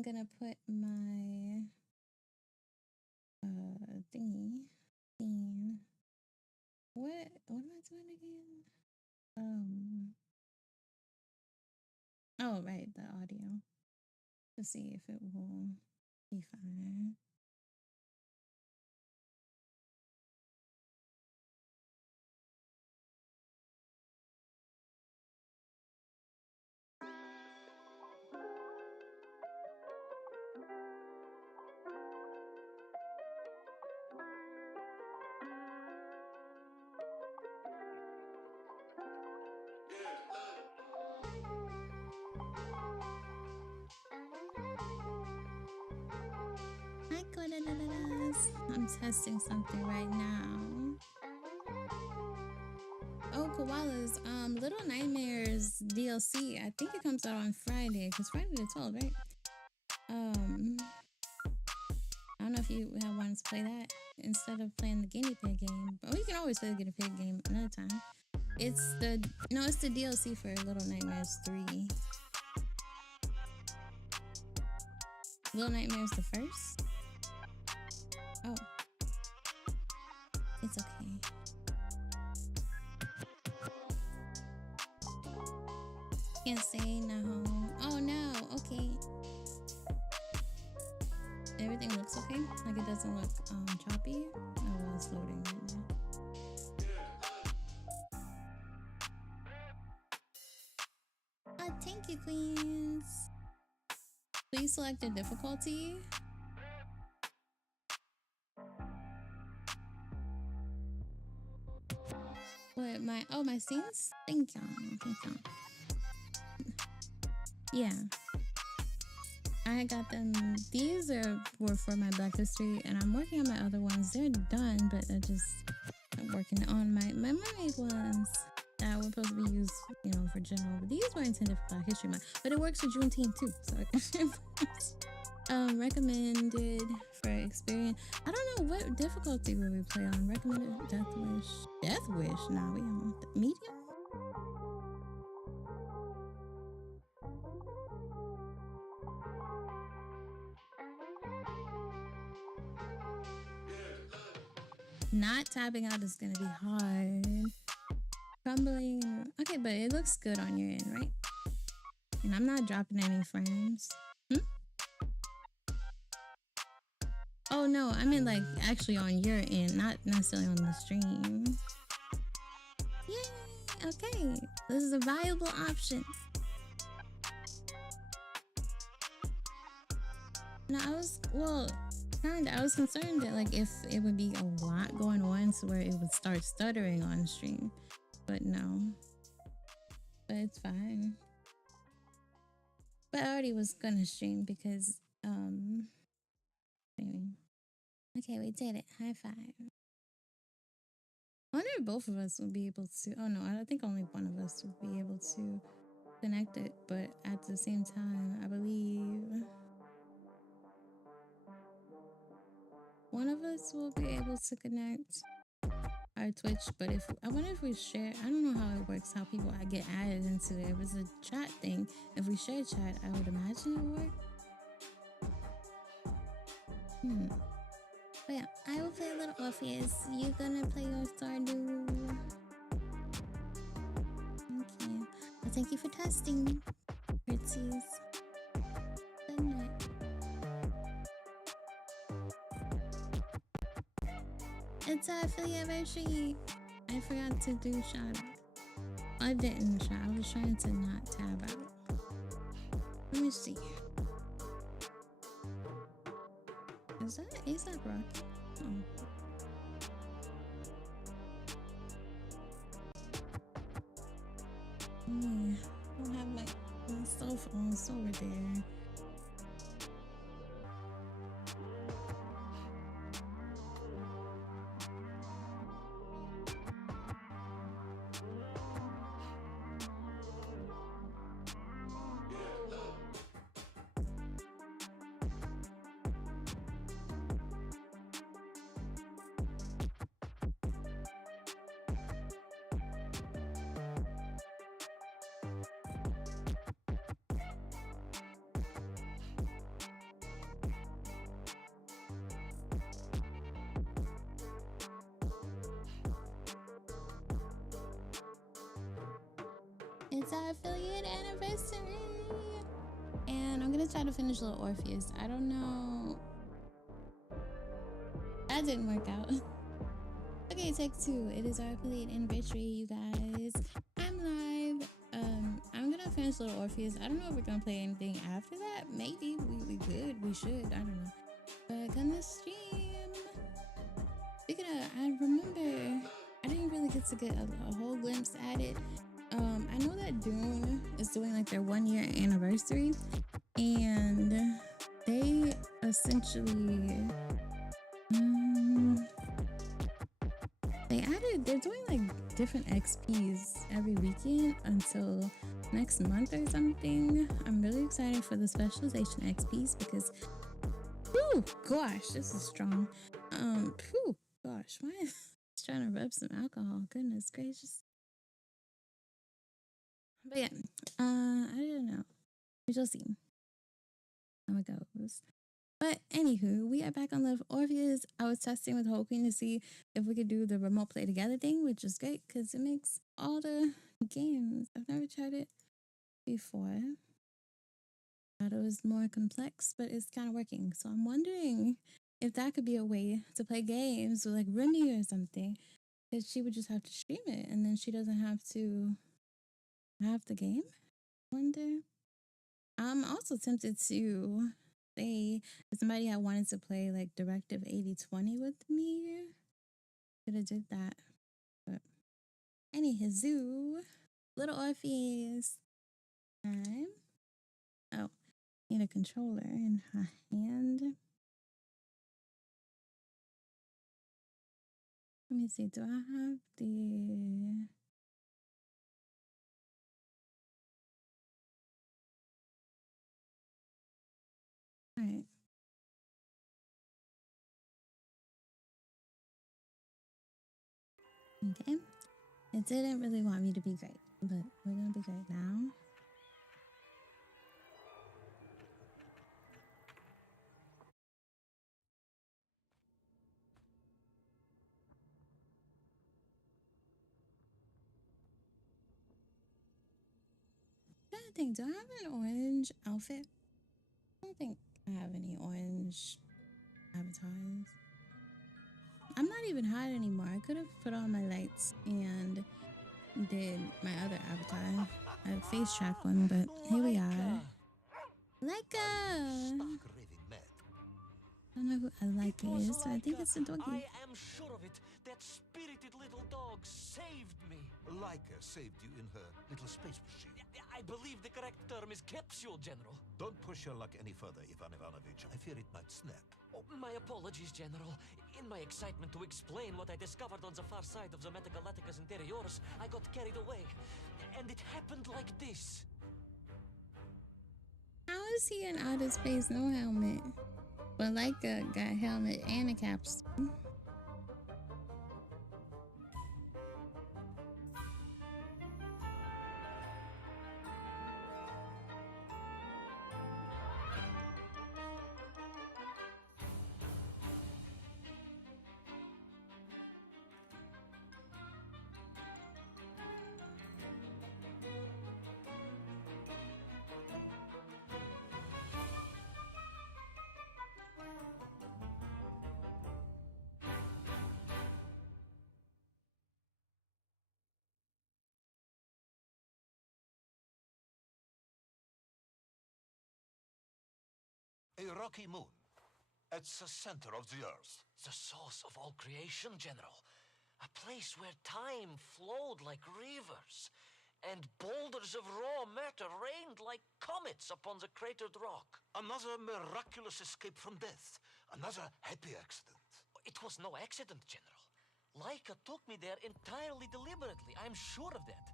I'm gonna put my thingy scene. What am I doing again? Oh right, the audio. To see if it will be fine. Hi, Kodadadas. I'm testing something right now. Oh, Koalas. Little Nightmares DLC. I think it comes out on Friday, because Friday the 12th, right? I don't know if you have wanted to play that instead of playing the guinea pig game. But you can always play the guinea pig game another time. It's the DLC for Little Nightmares 3. Little Nightmares the first? Oh. It's okay. Can't say no. Oh no, okay. Everything looks okay? Like it doesn't look choppy? Oh well, it's loading right now. Oh, thank you, queens. Please select a difficulty. What, my scenes? Thank y'all. Yeah. I got them. These were for my Black History, and I'm working on my other ones. They're done, but I'm working on my mermaid ones that were supposed to be used, for general. But these were intended for Black History Month. But it works for Juneteenth too. So recommended for experience. I don't know what difficulty will we play on. Recommended Death Wish. Death Wish? Nah, we don't want that. Medium? Not tapping out is gonna be hard. Crumbling. Okay, but it looks good on your end, right? And I'm not dropping any frames. Oh no, I mean like actually on your end, not necessarily on the stream. Yay! Okay, this is a viable option. No, I was concerned that like if it would be a lot going on to where it would start stuttering on stream, but no. But it's fine. But I already was gonna stream because anyway. Okay, we did it. High five. I wonder if both of us will be able to. Oh no, I think only one of us will be able to connect it, but at the same time, I believe one of us will be able to connect our Twitch. But I wonder if we share. I don't know how it works, how people get added into it. If it's a chat thing, if we share chat, I would imagine it would work. But yeah, I will play a little Orpheus. You gonna play your Stardew? Okay. Well, thank you for testing. Pretzies. Good night. It's our affiliate anniversary. I forgot to do shout out. I didn't try. I was trying to not tab out. Let me see. Is that Rocky? Oh. I don't have my cell phone. It's over there. it's our affiliate anniversary. And I'm gonna try to finish Little Orpheus. I don't know. That didn't work out. Okay, take two. It is our affiliate anniversary, you guys. I'm live. I'm gonna finish Little Orpheus. I don't know if we're gonna play anything after that. Maybe we could. We should. I don't know. But gonna stream. Speaking of, I remember I didn't really get to get a whole glimpse at it. I know that Dune is doing like their 1 year anniversary, and they essentially they're doing like different XPs every weekend until next month or something. I'm really excited for the specialization XPs because whew, gosh, this is strong. Whew, gosh, why is I trying to rub some alcohol? Goodness gracious. But yeah, I don't know. We shall see how it goes. But anywho, we are back on Love Orpheus. I was testing with Whole Queen to see if we could do the remote play together thing, which is great because it makes all the games. I've never tried it before. Thought it was more complex, but it's kind of working. So I'm wondering if that could be a way to play games with like Remy or something. Because she would just have to stream it and then she doesn't have to have the game. Wonder. I'm also tempted to say if somebody had wanted to play like Directive 8020 with me, could have did that. But anywho, Little Orpheus time. Oh, need a controller in her hand. Let me see. Do I have the? All right. Okay. It didn't really want me to be great, but we're gonna be great now. I think, do I have an orange outfit? I don't think I have any orange avatars. I'm not even hot anymore. I could have put on my lights and did my other avatar. I face track one, but here we are. Leica! I don't know who I like is, so I think it's a doggy. I am sure of it. That spirited little dog saved me. Leica saved you in her little space machine. I believe the correct term is capsule, General. Don't push your luck any further, Ivan Ivanovich. I fear it might snap. Oh, my apologies, General. In my excitement to explain what I discovered on the far side of the Metagalacticus Interiorus, I got carried away. And it happened like this. How is he in outer space, no helmet? But Leica got helmet and a capsule. A rocky moon. It's the center of the Earth. The source of all creation, General. A place where time flowed like rivers, and boulders of raw matter rained like comets upon the cratered rock. Another miraculous escape from death. Another happy accident. It was no accident, General. Leica took me there entirely deliberately. I'm sure of that.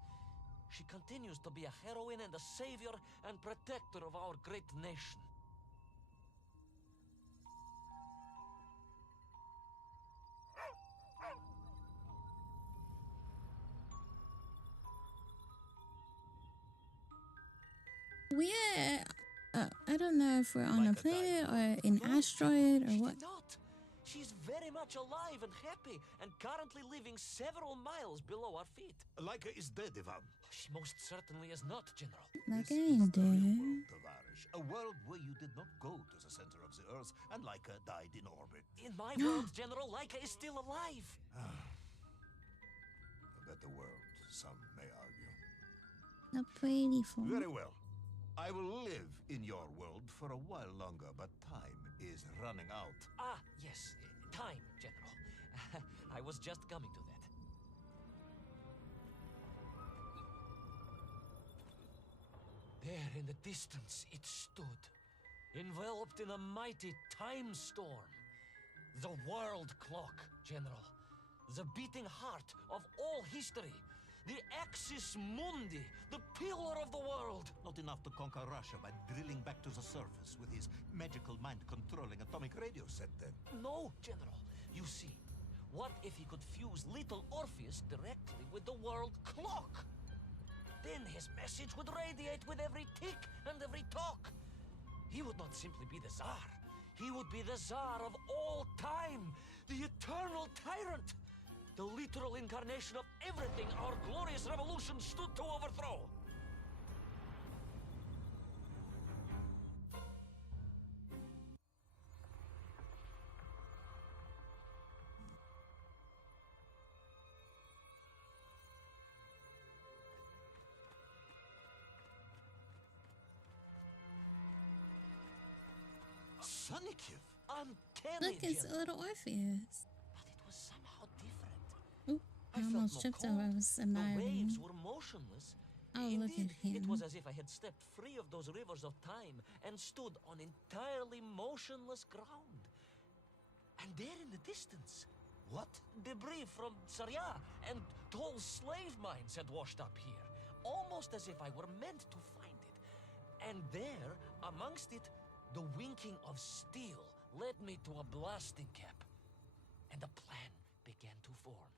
She continues to be a heroine and a savior and protector of our great nation. We're I don't know if we're on a planet or an asteroid or what. Not. She's very much alive and happy, and currently living several miles below our feet. Leica is dead, Ivan. She most certainly is not, General. Like This I is ain't the real dead. world, Tavarish. A world where you did not go to the center of the Earth, and Leica died in orbit. In my world, General, Leica is still alive. A better world, some may argue. A pretty phone. Very well. I will live in your world for a while longer, but time is running out. Ah, yes, time, General. I was just coming to that. There in the distance it stood, enveloped in a mighty time storm. The world clock, General. The beating heart of all history. The axis mundi, the pillar of the world. Not enough to conquer Russia by drilling back to the surface with his magical mind-controlling atomic radio set, then. No, General. You see, what if he could fuse little Orpheus directly with the world clock? Then his message would radiate with every tick and every talk. He would not simply be the Tsar. He would be the Tsar of all time, the eternal tyrant, the literal incarnation of everything our glorious revolution stood to overthrow. Sonikiv! Uncanny, Look, it's a General. little Orpheus. But it was somehow different. Oop, I felt almost no tripped cold. over. I was The admiring. waves were motionless. Oh, look Indeed, at him. it was as if I had stepped free of those rivers of time and stood on entirely motionless ground. And there in the distance, What? debris from Sarya and tall slave mines had washed up here, almost as if I were meant to find it. And there, amongst it, the winking of steel led me to a blasting cap, and a plan began to form.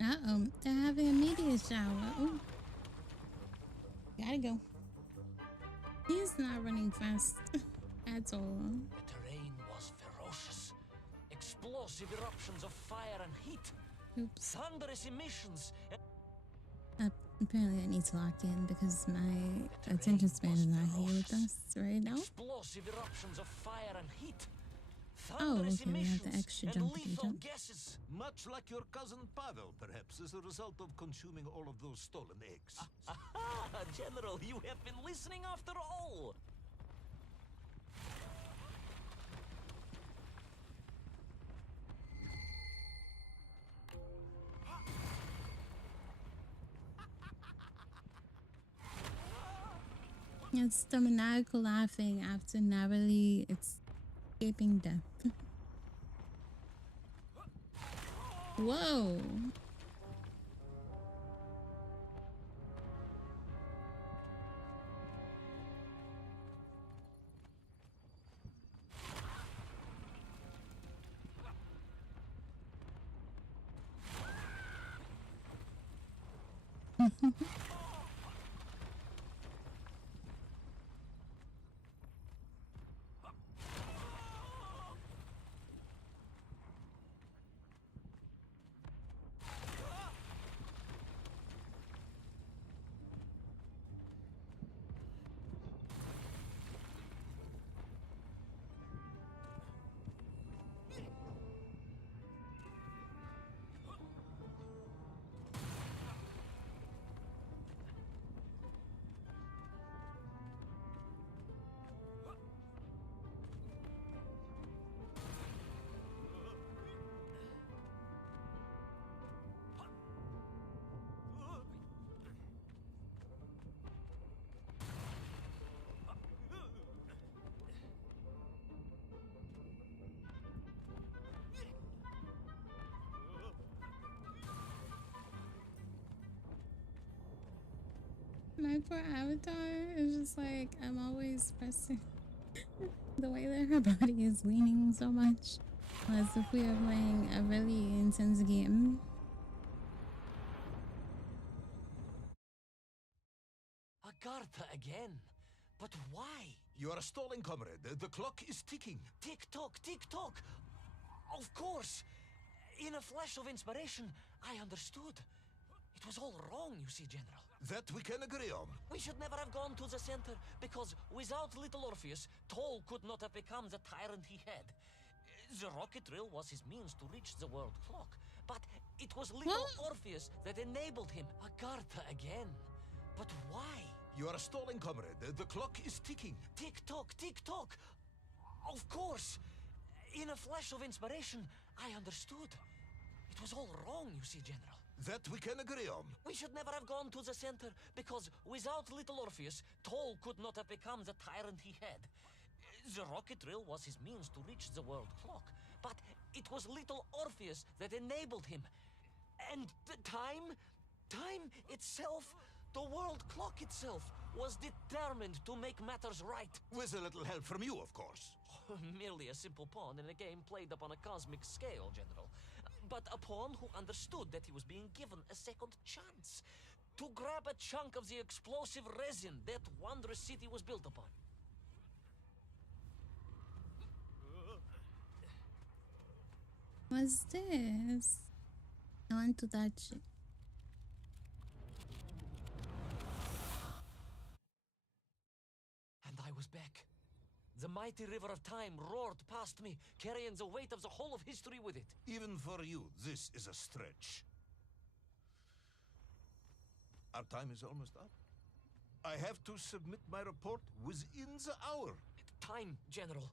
Uh-oh, they're having a meteor shower. Ooh. Gotta go. He's not running fast at all. The terrain was ferocious. Explosive eruptions of fire and heat. Oops. Thunderous emissions. Apparently I need to lock in because my attention span is not here with us right now. Explosive eruptions of fire and heat. Oh, Thunderous okay, we have the emissions extra and jumpy lethal jump. gases. Much like your cousin Pavel, perhaps, as a result of consuming all of those stolen eggs. Aha! General, you have been listening after all. It's the maniacal laughing after narrowly escaping death. Whoa! My poor avatar is just like, I'm always pressing the way that her body is leaning so much. As if we are playing a really intense game. Agartha again? But why? You are stalling, comrade. The clock is ticking. Tick-tock, tick-tock! Of course! In a flash of inspiration, I understood. It was all wrong, you see, General. That we can agree on. We should never have gone to the center, because without little Orpheus, Toll could not have become the tyrant he had. The rocket drill was his means to reach the world clock, but it was little Orpheus that enabled him. Agartha again. But why? You are stalling, comrade. The clock is ticking. Tick-tock, tick-tock! Of course! In a flash of inspiration, I understood. It was all wrong, you see, General. That we can agree on. We should never have gone to the center, because without little Orpheus, Toll could not have become the tyrant he had. The rocket drill was his means to reach the world clock, but it was little Orpheus that enabled him. And the time itself, the world clock itself, was determined to make matters right. With a little help from you, of course. Merely a simple pawn in a game played upon a cosmic scale, General. But a pawn who understood that he was being given a second chance to grab a chunk of the explosive resin that wondrous city was built upon. What's this? I want to touch it. And I was back. The mighty river of time roared past me, carrying the weight of the whole of history with it. Even for you, this is a stretch. Our time is almost up. I have to submit my report within the hour. Time, General.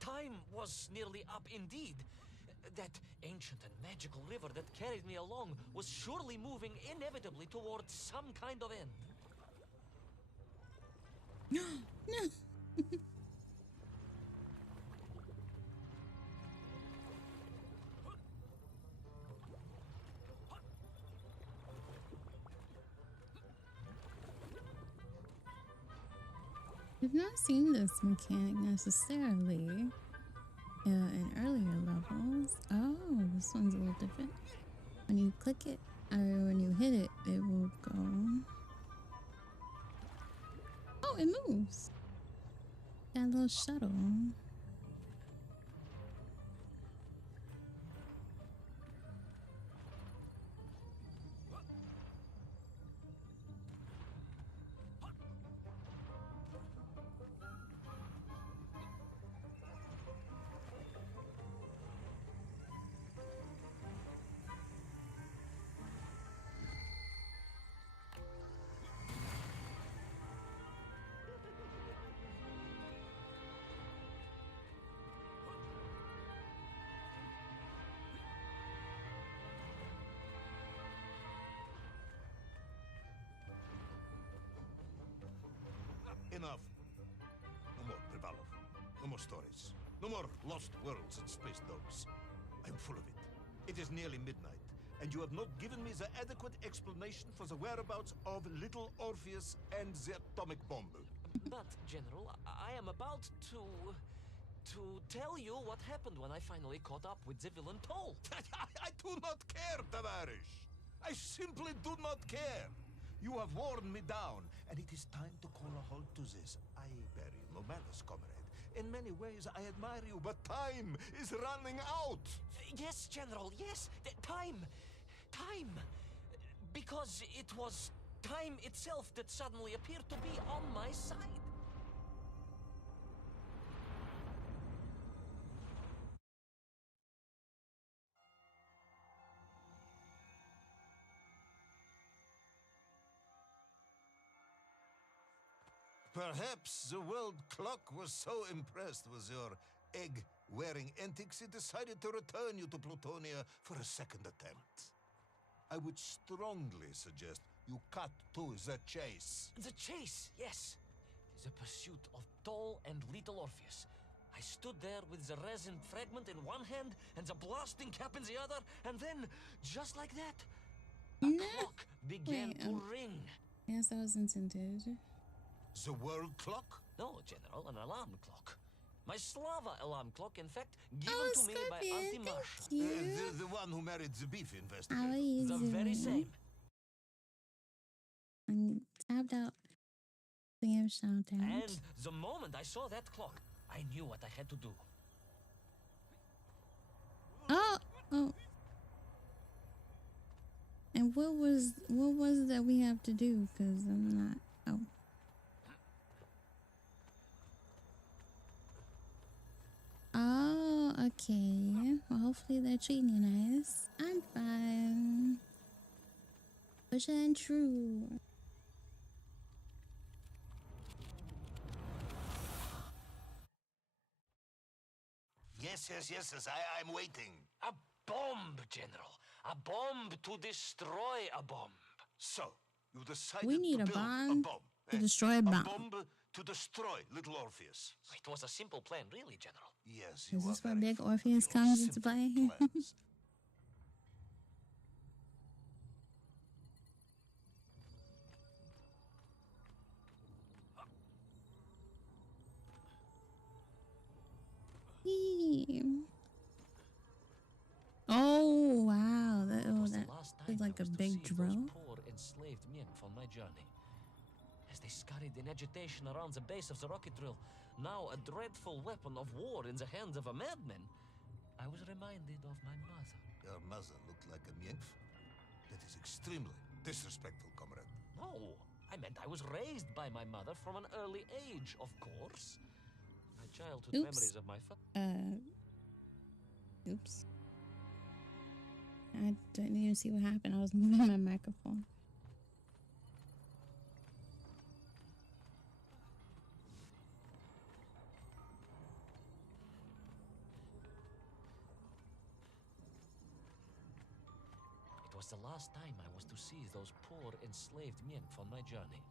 Time was nearly up indeed. That ancient and magical river that carried me along was surely moving inevitably towards some kind of end. No. I've not seen this mechanic necessarily in earlier levels. Oh, this one's a little different. When you click it, or when you hit it, it will go. Oh, it moves. Got a little shuttle. Enough. No more Privalov. No more stories. No more lost worlds and space dogs. I'm full of it. It is nearly midnight, and you have not given me the adequate explanation for the whereabouts of little Orpheus and the atomic bomb. But, General, I am about to tell you what happened when I finally caught up with the villain Toll. I do not care, tavarish. I simply do not care. You have worn me down, and it is time to call a halt to this. I bear you no malice, comrade. In many ways, I admire you, but time is running out. Yes, General, yes. Time. Because it was time itself that suddenly appeared to be on my side. Perhaps the world clock was so impressed with your egg-wearing antics it decided to return you to Plutonia for a second attempt. I would strongly suggest you cut to the chase. The chase, yes. The pursuit of Toll and little Orpheus. I stood there with the resin fragment in one hand and the blasting cap in the other, and then, just like that, a clock began to ring. Yes, that was intended. The world clock? No, General, an alarm clock. My Slava alarm clock, in fact, given Oh, to me by Scorpion, Auntie thank Marsha. you. The one who married the beef How are investigator. you The very same. I'm tapped out. Game shout out. And the moment I saw that clock, I knew what I had to do. Oh. And what was it that we have to do? Cause I'm not. Oh. Oh, okay. Well, hopefully they're treating you nice. I'm fine. Push and true. Yes, I'm waiting. A bomb, General. A bomb to destroy a bomb. So, you decided We need to a build bomb a bomb. to destroy a bomb. A bomb to destroy little Orpheus. It was a simple plan, really, General. Yes, Is this where very Big fond of Orpheus your comes into simple play? plans. Oh wow! That Last is time like I a was to big see drill. those poor enslaved men on my journey. As they scurried in agitation around the base of the rocket drill, now a dreadful weapon of war in the hands of a madman, I was reminded of my mother. Your mother looked like a nymph? That is extremely disrespectful, comrade. No, I meant I was raised by my mother from an early age, of course. My childhood Oops. memories of my father. Oops. I didn't even see what happened. I was moving my microphone. It was the last time I was to see those poor enslaved men on my journey.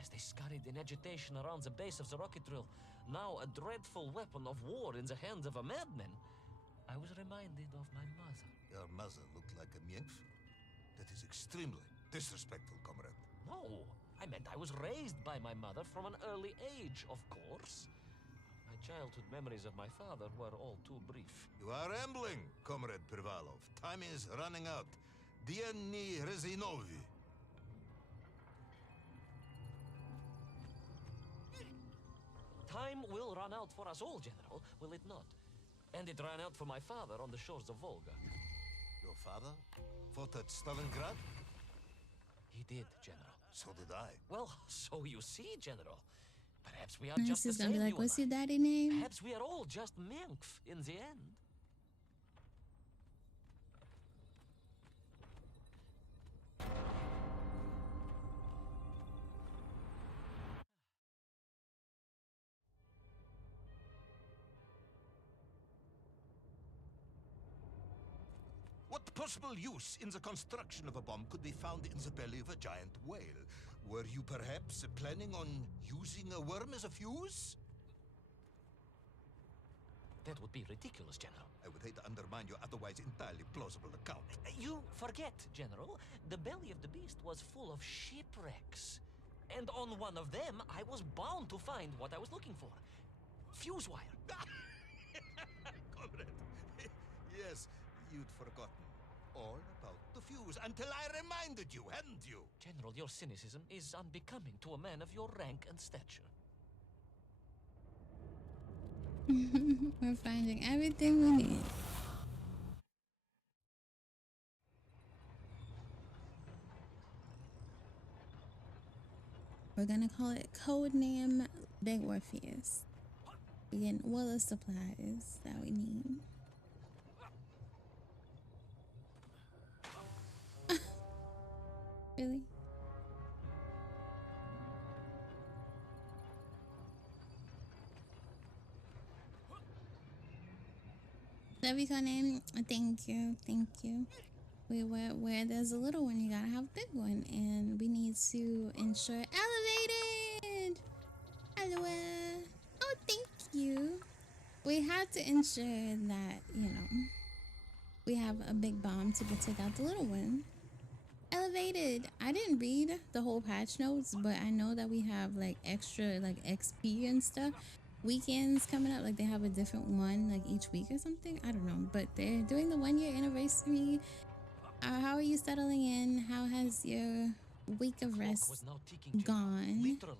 As they scurried in agitation around the base of the rocket drill, now a dreadful weapon of war in the hands of a madman, I was reminded of my mother. Your mother looked like a nymph? That is extremely disrespectful, comrade. No, I meant I was raised by my mother from an early age, of course. My childhood memories of my father were all too brief. You are rambling, comrade Privalov. Time is running out. Dieni Rezinovi. Time will run out for us all, General, will it not? And it ran out for my father on the shores of Volga. Your father fought at Stalingrad? He did, General. So did I. Well, so you see, General. Perhaps we are This just the is gonna same, be like, you what's and your I. daddy name? Perhaps we are all just Menkf in the end. What possible use in the construction of a bomb could be found in the belly of a giant whale? Were you perhaps planning on using a worm as a fuse? That would be ridiculous, General. I would hate to undermine your otherwise entirely plausible account. You forget, General. The belly of the beast was full of shipwrecks. And on one of them, I was bound to find what I was looking for. Fuse wire. Comrade, yes, you'd forgotten all about the fuse until I reminded you, hadn't you? General, your cynicism is unbecoming to a man of your rank and stature. We're finding everything we need. We're gonna call it codename Big Orpheus. We get all the supplies that we need. Really? Every name, thank you. Where there's a little one, you gotta have a big one, and we need to ensure elevated. Hello. Oh, thank you. We have to ensure that we have a big bomb to take out the little one. Elevated. I didn't read the whole patch notes, but I know that we have like extra like XP and stuff weekends coming up. Like they have a different one like each week or something. I don't know, but they're doing the 1 year anniversary. How are you settling in? How has your week of rest gone? Literally.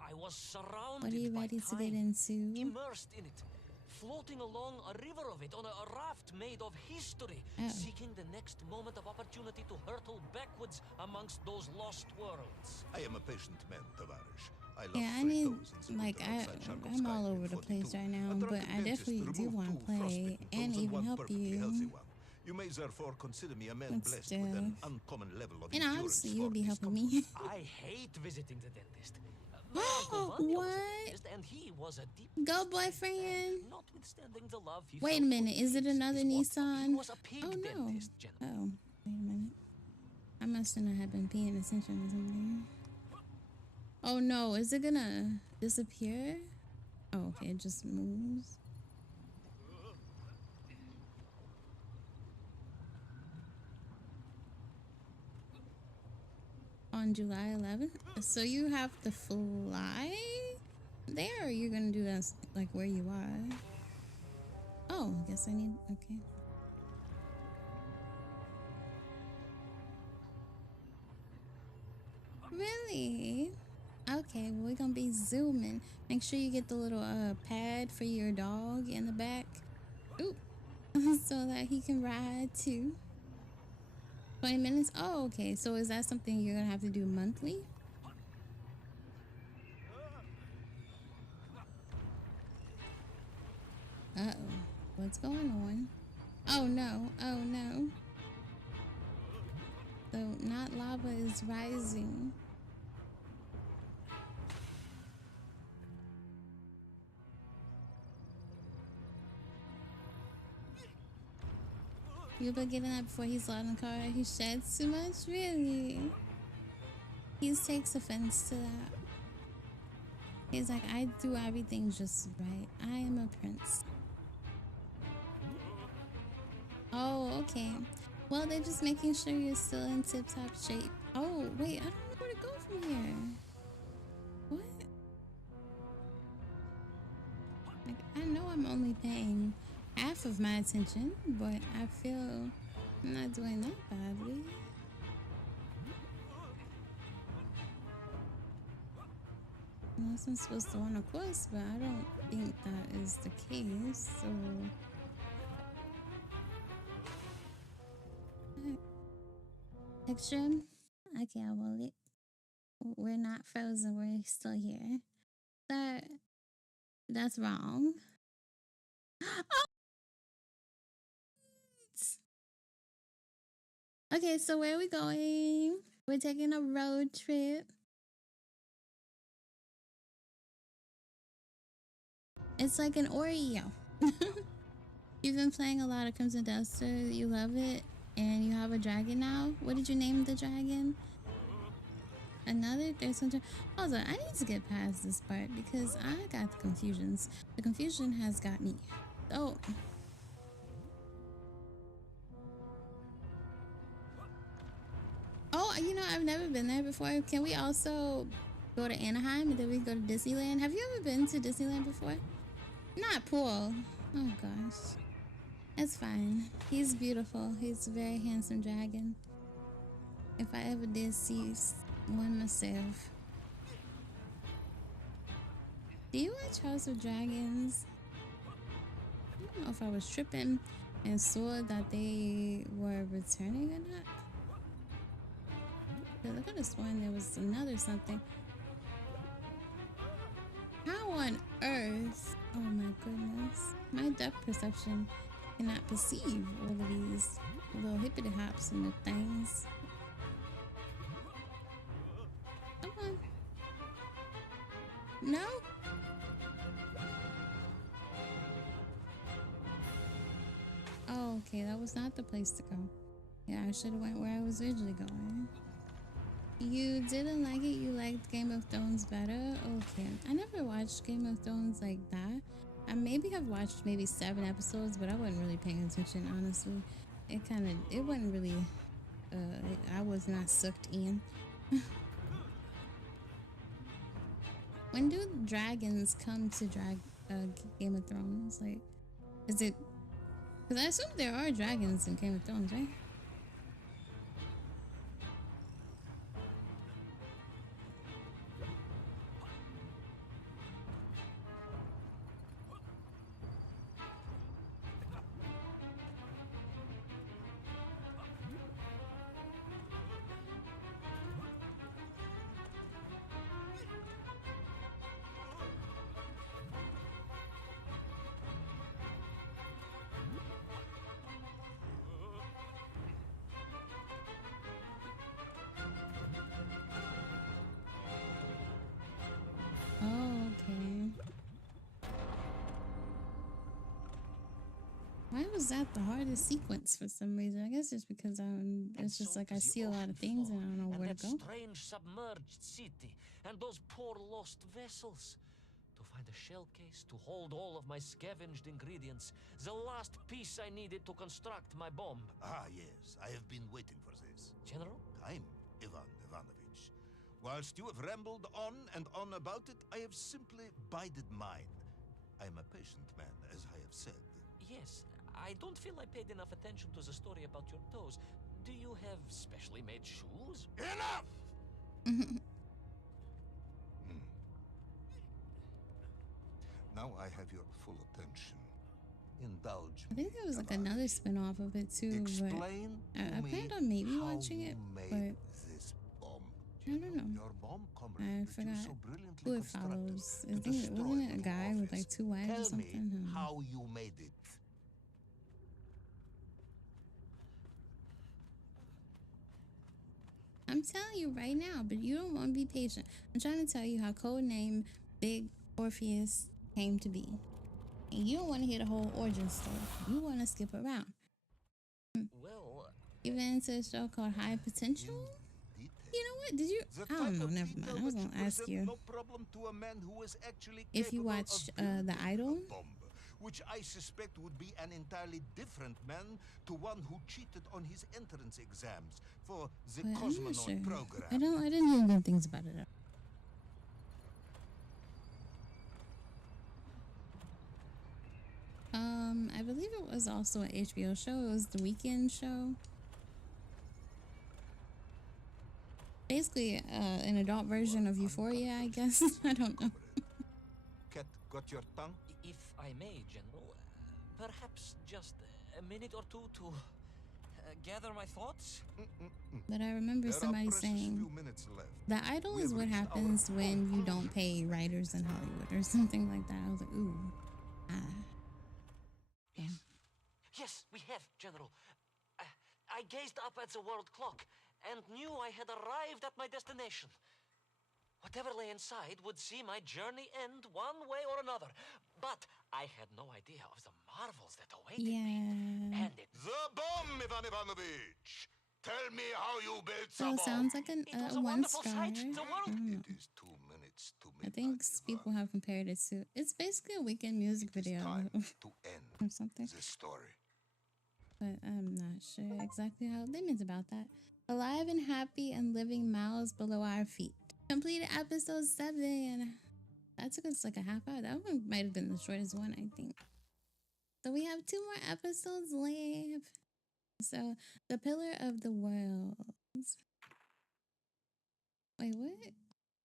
I was surrounded What are you by ready to time, get into? immersed in it, floating along a river of it on a raft made of history, seeking the next moment of opportunity to hurtle backwards amongst those lost worlds. I am a patient man, Tavares. I love Yeah, I need, like, I'm all over the place right now, but I definitely do want to play and even help you. You may therefore consider me a man But blessed still, with an uncommon level of and endurance honestly, for you would be helping me. discomfort. I hate visiting the dentist. My Uncle Vanya was a dentist, and he was a deep Go, boyfriend. notwithstanding the love he Wait a felt minute, for is it pigs, another is what? Nissan? He was a pig Oh no. dentist, General. Oh, wait a minute. I must not have been paying attention or something. Oh no, is it gonna disappear? Oh, okay, it just moves. On July 11th? So you have to fly there, or you're gonna do that like where you are? Oh, I guess I need, okay. Really? Okay, well, we're gonna be zooming. Make sure you get the little pad for your dog in the back. Ooh. So that he can ride too. 20 minutes? Oh, okay. So is that something you're gonna have to do monthly? Uh-oh. What's going on? Oh no. Oh no. So not lava is rising. You'll be getting that before he's loud in the car. He sheds too much? Really? He takes offense to that. He's like, I do everything just right. I am a prince. Oh, okay. Well, they're just making sure you're still in tip-top shape. Oh, wait, I don't know where to go from here. What? Like, I know I'm only paying half of my attention, but I feel I'm not doing that badly. Unless I'm supposed to want a quest, but I don't think that is the case, so... Picture? Okay, well, we're not frozen, we're still here. That's wrong. Oh! Okay, so where are we going? We're taking a road trip. It's like an Oreo. You've been playing a lot of Crimson Duster. You love it. And you have a dragon now. What did you name the dragon? There's some... Hold on, I need to get past this part because I got the confusions. The confusion has got me. Oh. Oh, you know, I've never been there before. Can we also go to Anaheim and then we go to Disneyland? Have you ever been to Disneyland before? Not Paul. Oh gosh. It's fine. He's beautiful. He's a very handsome dragon. If I ever did see one myself. Do you watch House of Dragons? I don't know if I was tripping and saw that they were returning or not. Because I could have sworn there was another something. How on earth? Oh my goodness. My depth perception cannot perceive all of these little hippity hops and the things. Come on. No? Oh, okay. That was not the place to go. Yeah, I should have went where I was originally going. You didn't like it? You liked Game of Thrones better? Okay. I never watched Game of Thrones like that. I maybe have watched maybe 7 episodes, but I wasn't really paying attention, honestly. It wasn't really, I was not sucked in. When do dragons come to Game of Thrones? Like, is it? Because I assume there are dragons in Game of Thrones, right? Oh, okay. Why was that the hardest sequence for some reason? I guess it's because it's just like I see a lot of things and I don't know where to that go. strange submerged city, and those poor lost vessels. To find a shell case to hold all of my scavenged ingredients, the last piece I needed to construct my bomb. Ah, yes, I have been waiting for this. General? Time, Ivan Ivanovich. Whilst you have rambled on and on about it, I have simply bided mine. I am a patient man, as I have said. Yes, I don't feel I paid enough attention to the story about your toes. Do you have specially made shoes? Enough! Now I have your full attention. Indulge I me. think there was like Ivan. another spin-off of it too, but Explain to I me planned on maybe how watching you it, made but this bomb. I don't know. Your bomb, I comrade, which you forgot so brilliantly who it constructed follows. to I think destroy wasn't it a little guy with Orpheus. like 2 wives or Tell something? I me don't know. how you made it. I'm telling you right now, but you don't want to be patient. I'm trying to tell you how codename Big Orpheus came to be. And you don't want to hear the whole origin story. You want to skip around. Well, Even into a show called High Potential? Detail. You know what? Did you? The I don't type know. of Never detail mind. I was which going to ask present you. No problem to a man who is actually If you capable of watched building The Idol? a bomb, which I suspect would be an entirely different man to one who cheated on his entrance exams for the But I'm not cosmonaut sure. program. I didn't hear good things about it. I believe it was also an HBO show. It was the weekend show. Basically, an adult version of Euphoria, I guess. I don't know. Cat, got your tongue? if I may, General, perhaps just a minute or two to gather my thoughts? But I remember There are somebody precious saying few minutes left. The Idol We is have what reached our happens when you don't conclusion. pay writers in Hollywood or something like that. I was like, ooh, Yes. Yes, we have, General. I gazed up at the world clock and knew I had arrived at my destination. Whatever lay inside would see my journey end one way or another. But I had no idea of the marvels that awaited me. yeah. And it The bomb, Ivan Ivanovich! Tell me how you built the So it bomb. sounds like was a a 1 wonderful star. sight. The world. I don't know. It is 2 minutes to I midnight, think people Ivan. have compared it to. It's basically a weekend music It is video time to or end something. the story. But I'm not sure exactly how they meant about that. Alive and happy and living miles below our feet. Completed episode 7. That took us like a half hour. That one might have been the shortest one, I think. So we have 2 more episodes left. So, the Pillar of the Worlds. Wait, what?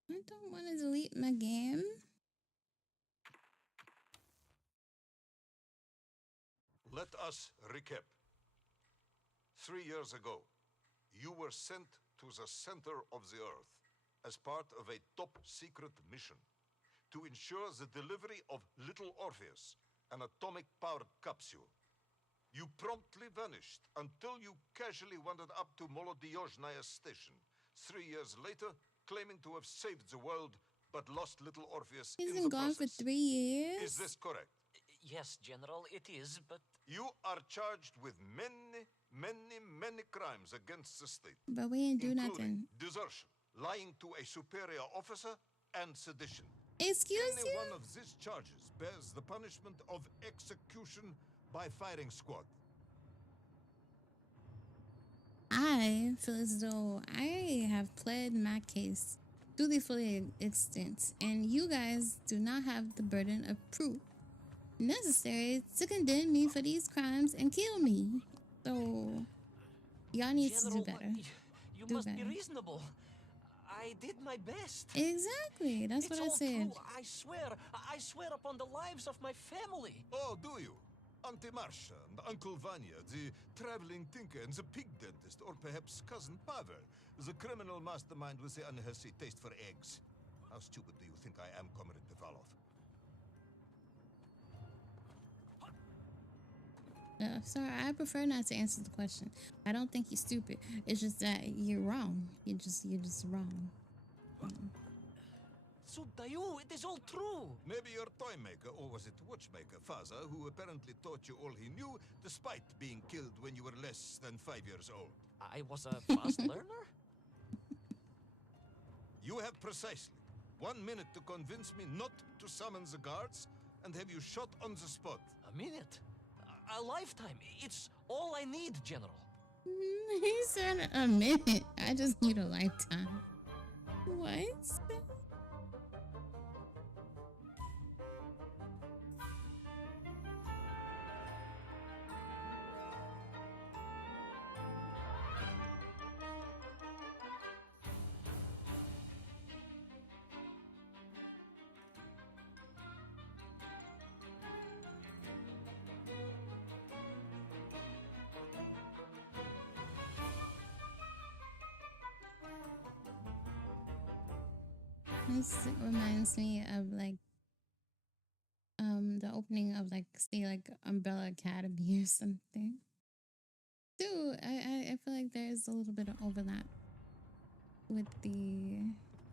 I don't want to delete my game. Let us recap. 3 years ago, you were sent to the center of the Earth as part of a top-secret mission to ensure the delivery of Little Orpheus, an atomic-powered capsule. You promptly vanished until you casually wandered up to Molodiyozhnaya station 3 years later, claiming to have saved the world but lost Little Orpheus He's in been the gone for process. 3 years. Is this correct? Yes, General, it is, but You are charged with many crimes against the state, But we didn't do including nothing. desertion, lying to a superior officer, and sedition. Excuse Any you? one of these charges bears the punishment of execution by firing squad. I feel as though I have pled my case dutifully extent, and you guys do not have the burden of proof necessary to condemn me for these crimes and kill me. So y'all need to do General, better. you Do must be better. reasonable. I did my best. Exactly. That's It's what I all said. true, I swear. I swear upon the lives of my family. Oh, do you? Auntie Marcia and Uncle Vanya, the traveling tinker and the pig dentist, or perhaps Cousin Pavel, the criminal mastermind with the unhealthy taste for eggs. How stupid do you think I am, Comrade Pivalov? Sir, I prefer not to answer the question. I don't think you're stupid. It's just that you're wrong. You're just wrong. Sudayu, it is all true. Maybe your toy maker, or was it watchmaker, Faza, who apparently taught you all he knew, despite being killed when you were less than 5 years old. I was a fast learner? You have precisely 1 minute to convince me not to summon the guards, and have you shot on the spot. A minute? A lifetime. It's all I need, General. He said a minute. I just need a lifetime. What? This reminds me of like the opening of like say like Umbrella Academy or something. Too, I feel like there's a little bit of overlap with the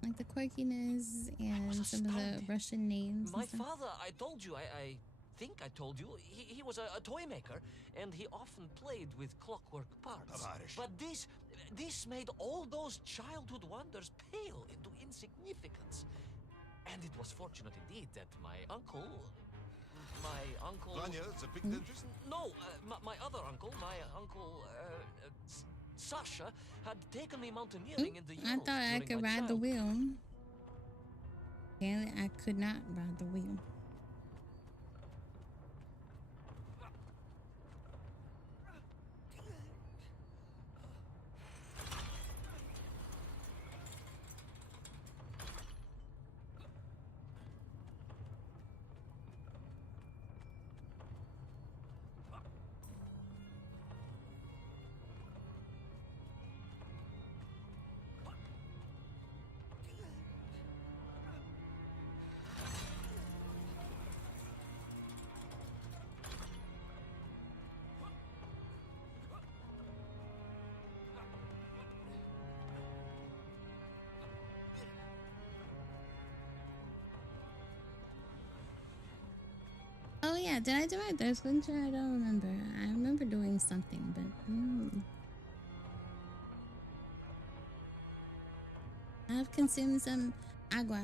like the quirkiness and some of the astounded. Russian names. My and stuff. father, I told you, I think I told you, he was a toy maker, and he often played with clockwork parts. Tavares. But this made all those childhood wonders pale into insignificance. And it was fortunate indeed that my uncle... Vanya, the pig dentist? No, my other uncle, Sasha, had taken me mountaineering in the I Urals thought I during could my ride the childhood. wheel. Apparently, I could not ride the wheel. Oh yeah, did I do my thirst quencher? I don't remember. I remember doing something, but I've consumed some agua.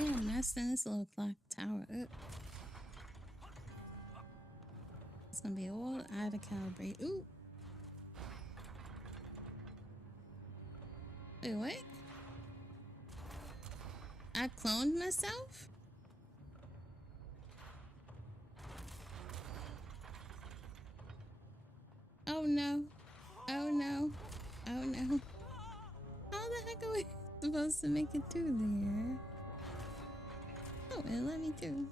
Oh yeah, I'm messing this little clock tower up. It's gonna be all out of calibrate. Ooh. Wait, what? I cloned myself? Oh no. Oh no. Oh no. How the heck are we supposed to make it through there? Oh, it let me through.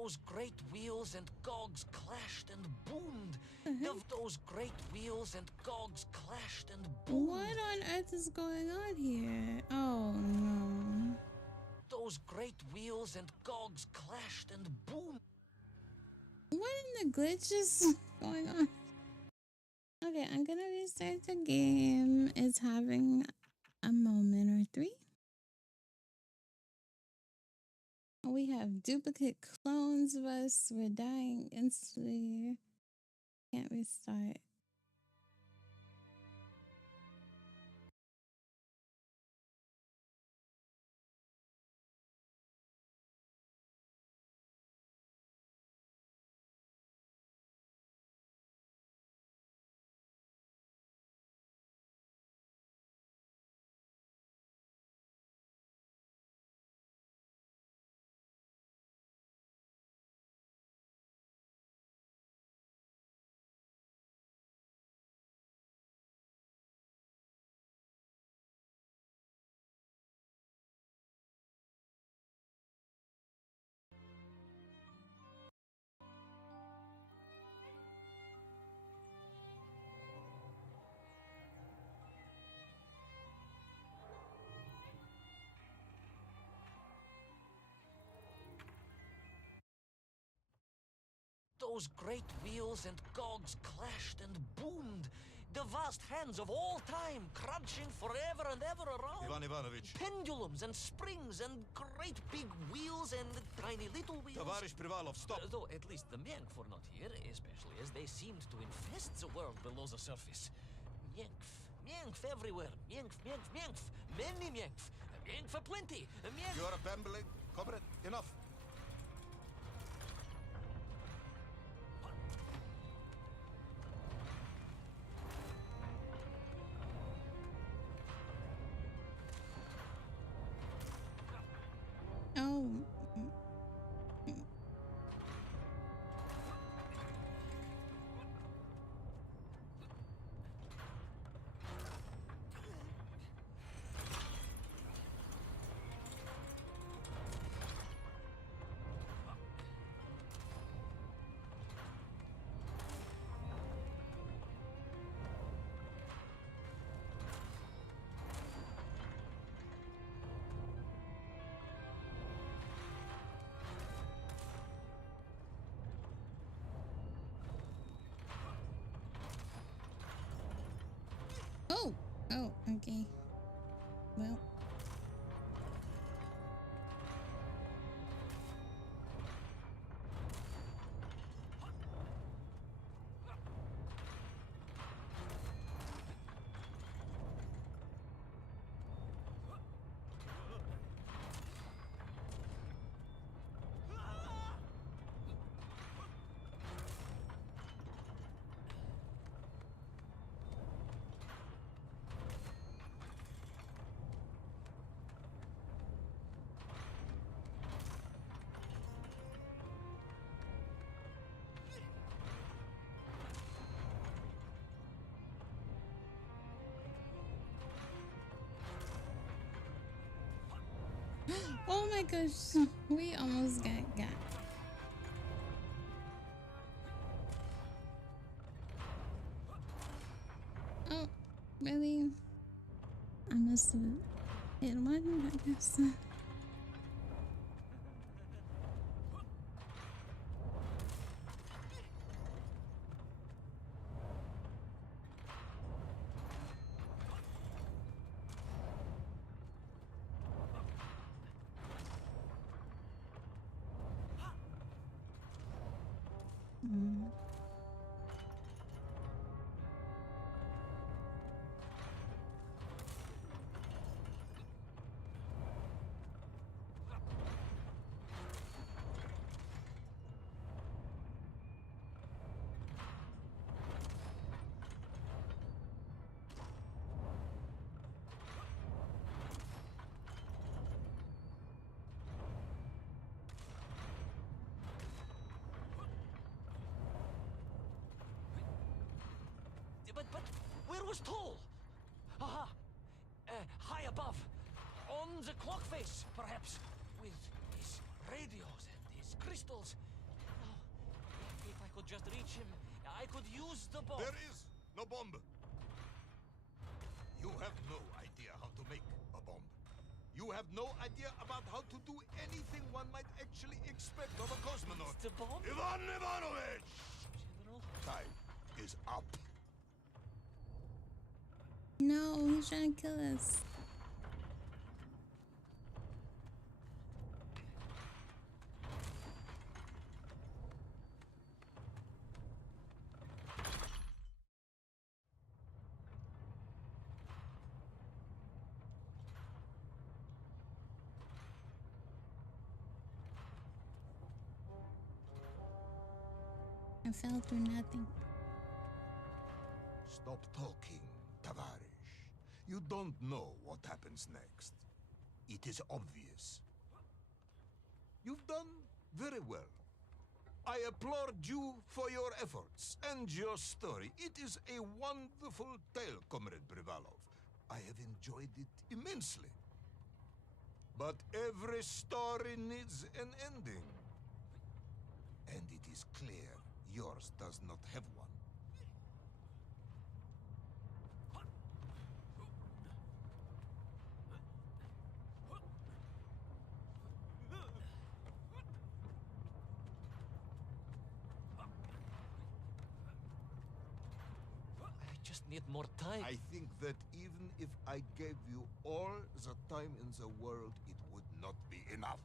Those great wheels and cogs clashed and boomed. Those great wheels and cogs clashed and boomed. What on earth is going on here? Oh no. Those great wheels and cogs clashed and boomed. What in the glitch is going on? Okay, I'm gonna restart the game. It's having a moment or three. We have duplicate clones of us. We're dying instantly. Can't restart. Those great wheels and cogs clashed and boomed. The vast hands of all time crunching forever and ever around. Ivan Ivanovich. Pendulums and springs and great big wheels and tiny little wheels. Tavarish Privalov, stop. Though at least the Myank were not here, especially as they seemed to infest the world below the surface. Myankf, Myankf everywhere. Myankf, Myankf, Myankf. Many Myankf. Myankf aplenty. Myankf. You are a bambling. Comrade, enough. Oh. Oh. Oh, okay. Well. Oh my gosh, we almost got. Oh, really? I must have hit one, I guess. Mm. But where was Toll? Aha! High above. On the clock face, perhaps. With his radios and his crystals. Oh, if I could just reach him, I could use the bomb. There is no bomb. You have no idea how to make a bomb. You have no idea about how to do anything one might actually expect of a cosmonaut. The bomb? Ivan Ivanovich! General? Time is up. No, he's trying to kill us. I fell through nothing. Stop talking, Tavarish. You don't know what happens next. It is obvious. You've done very well. I applaud you for your efforts and your story. It is a wonderful tale, Comrade Privalov. I have enjoyed it immensely. But every story needs an ending. And it is clear yours does not have one. I just need more time. I think that even if I gave you all the time in the world, it would not be enough.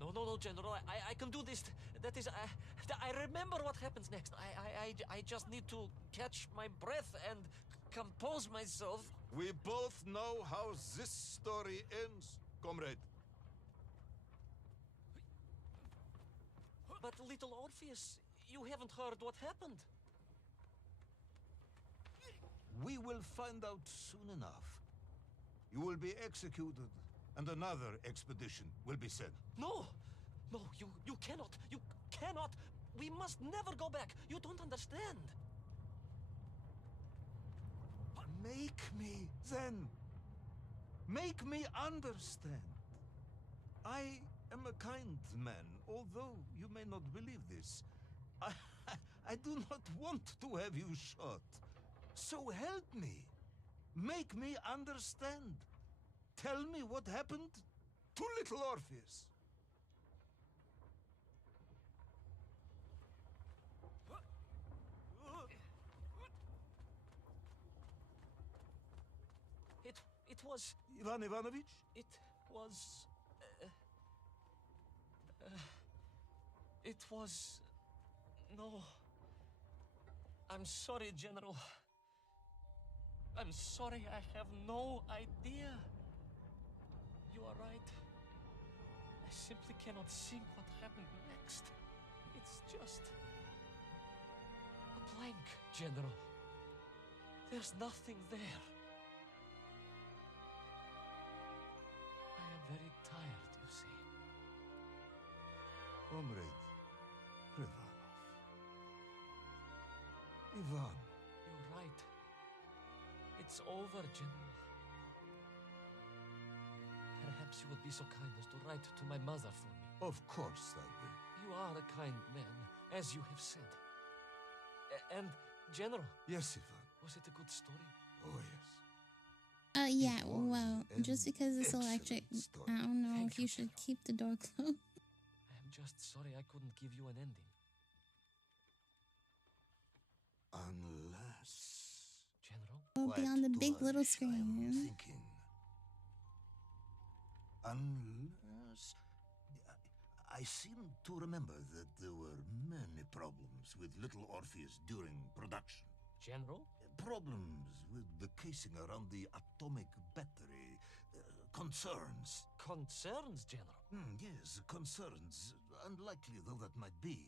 No, General. I can do this. That is, I remember what happens next. I just need to catch my breath and compose myself. We both know how this story ends, comrade. But little Orpheus, you haven't heard what happened. We will find out soon enough. You will be executed, and another expedition will be sent. No, you cannot. You cannot. We must never go back. You don't understand. Make me, then. Make me understand. I am a kind man, although you may not believe this. I do not want to have you shot. So help me. Make me understand. Tell me what happened to little Orpheus. It was... Ivan Ivanovich? It was... it was... No. I'm sorry, General. I'm sorry, I have no idea. You are right. I simply cannot think what happened next. It's just... a blank, General. There's nothing there. I am very tired, you see. Comrade Privalov. Ivan. You're right. It's over, General. Perhaps you would be so kind as to write to my mother for me. Of course I will. You are a kind man, as you have said. And, General, Yes, Ivan. was it a good story? Oh, yes. Yeah, It was well, an just because it's electric, excellent story. I don't know Thank if you you, should General. keep the door closed. I'm just sorry I couldn't give you an ending. Unless... General? It'll be on the big little Tavarish, I am screen. thinking. Unless... I seem to remember that there were many problems with little Orpheus during production. General? Problems with the casing around the atomic battery. Concerns. Concerns, General? Yes, concerns. Unlikely though that might be.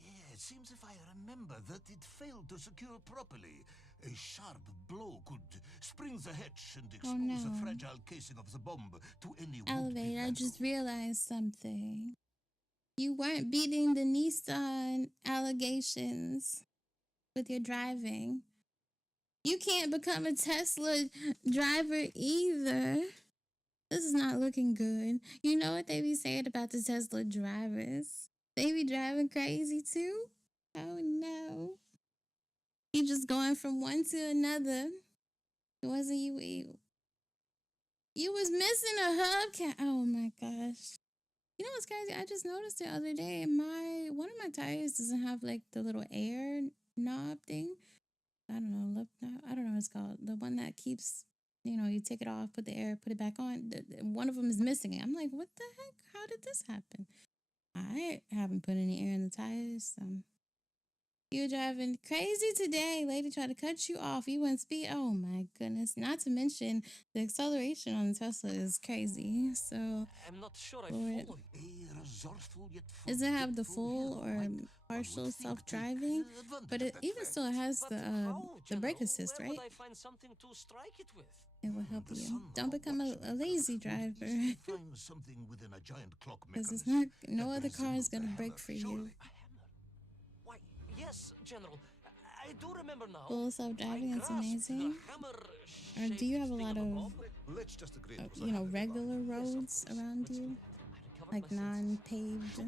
Yeah, it seems if I remember that it failed to secure properly. A sharp blow could spring the hatch and expose the no. fragile casing of the bomb to any would-be Elevator, I just vandal. realized something. You weren't beating the Nissan allegations with your driving. You can't become a Tesla driver either. This is not looking good. You know what they be saying about the Tesla drivers? They be driving crazy too. Oh no. You just going from one to another. It wasn't you. You was missing a hubcap. Oh my gosh. You know what's crazy? I just noticed the other day one of my tires doesn't have like the little air knob thing. I don't know, lip knob. I don't know what it's called. The one that keeps, you take it off, put the air, put it back on. One of them is missing it. I'm like, what the heck? How did this happen? I haven't put any air in the tires. You were driving crazy today. Lady tried to cut you off. You went speed. Oh my goodness. Not to mention the acceleration on the Tesla is crazy. So, I'm not sure I Lord, follow you. does it have the full or partial self-driving? But it even still has the brake assist, Where right? would I find something to strike it with? It will help you. Don't become a lazy driver. Find something within a giant clock Because it's mechanism not, no that other car is resembles going to a break hammer, for you. surely. A hammer? Why, yes, General. I do remember now. Full self-driving, it's amazing. Or do you have a lot of, Let's just agree it was a you know, hammer regular bomb. roads around you? Like non-paved,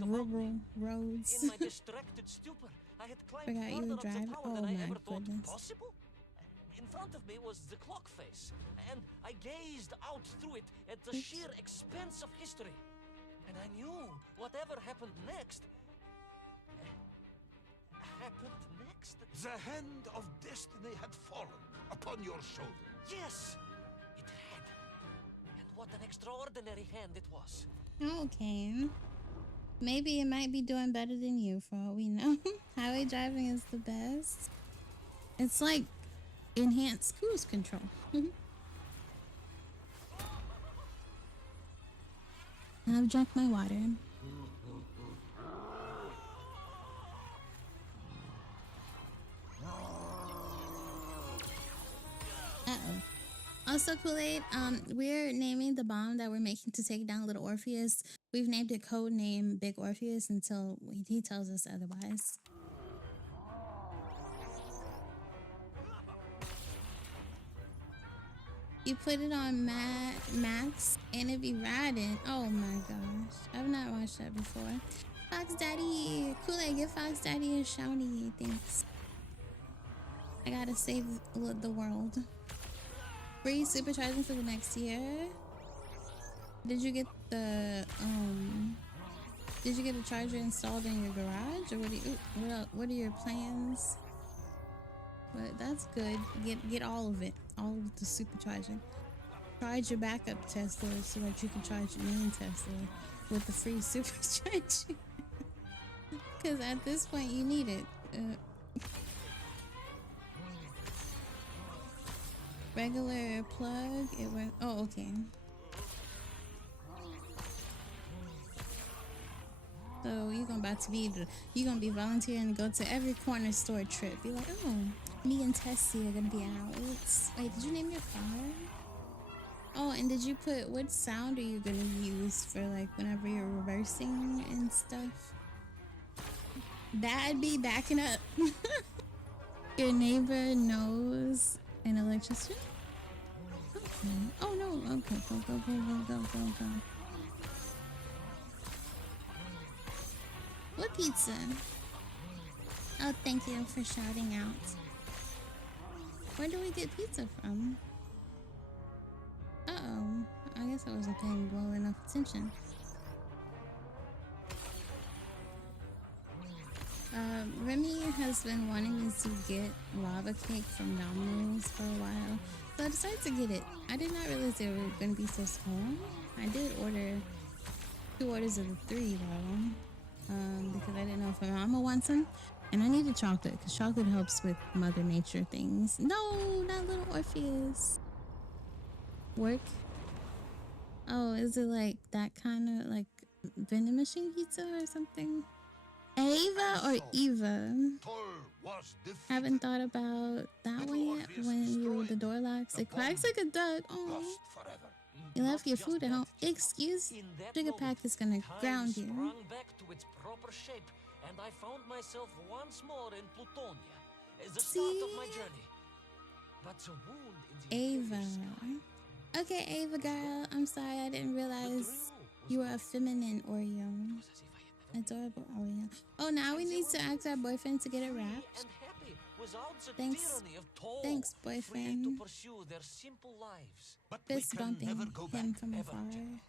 rural roads? In my distracted stupor, I had climbed Forgot you further were up the driving. tower Oh than I my ever thought goodness. possible. In front of me was the clock face, and I gazed out through it at the sheer expanse of history. And I knew whatever happened next. The hand of destiny had fallen upon your shoulder. Yes, it had. And what an extraordinary hand it was. Okay. Maybe it might be doing better than you for all we know. Highway driving is the best. It's like enhanced cruise control. I've drunk my water. Uh-oh. Also, Kool-Aid, we're naming the bomb that we're making to take down Little Orpheus. We've named it code name Big Orpheus until he tells us otherwise. You put it on max and it be riding. Oh my gosh. I've not watched that before. Fox Daddy. Kool-Aid, give Fox Daddy a shouty. Thanks. I gotta save the world. Free supercharging for the next year. Did you get the did you get a charger installed in your garage, or what are your plans? But that's good. Get all of it, all of the supercharging. Charge your backup Tesla so that you can charge your main Tesla with the free supercharging. Because at this point you need it. Regular plug. It went. Oh, okay. So you're gonna be volunteering to go to every corner store trip. Be like, oh, me and Tessie are gonna be out. Wait, did you name your car? Oh, and did you put what sound are you gonna use for like whenever you're reversing and stuff? That'd be backing up. Your neighbor knows an electrician? Okay. Oh no. Okay. Go. What pizza? Oh, thank you for shouting out. Where do we get pizza from? Uh-oh. I guess I wasn't paying well enough attention. Remy has been wanting me to get lava cake from Domino's for a while, so I decided to get it. I did not realize they were going to be so small. I did order 2 orders of the 3 though, because I didn't know if my mama wants them, and I needed chocolate because chocolate helps with Mother Nature things. No, not Little Orpheus. Work. Oh, is it like that kind of like vending machine pizza or something? Ava or Eva? Haven't thought about that one yet. When the door locks, it quacks like a duck. Oh, you left your food at home. Excuse, Sugar Pack is gonna ground you. Sprung back to its proper shape, and I found myself once more in Plutonia, as the start of my journey. But the wound in the Ava. Imperial sky, Okay, Ava girl, I'm sorry I didn't realize you were a feminine Oreo. Adorable Oreo. Oh, now we need to ask our boyfriend to get it wrapped. Thanks. Thanks, boyfriend. To pursue their simple lives. But we Fist can never bumping go back. him from Never, afar. General.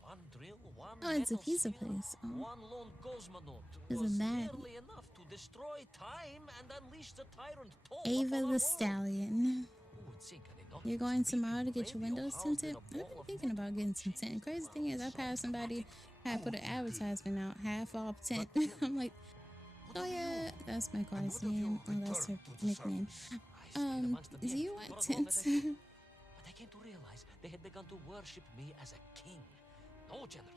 One drill, one Oh, it's a metal pizza sealer, place. Oh. one lone cosmonaut Isn't was that- nearly enough to destroy time and unleash the tyrant Toll Ava upon our the world. Stallion. Who would think an You're innocuous going beacon tomorrow to get your radio windows housed in tinted? a I've ball been of thinking about getting some tint. Crazy thing is, I passed somebody had put an advertisement out, half off tint. I'm like, oh yeah, that's my car's name. Oh, that's her nickname. I stayed amongst the Do men you for want a moment, tints? but I came to realize they had begun to worship me as a king. No, General.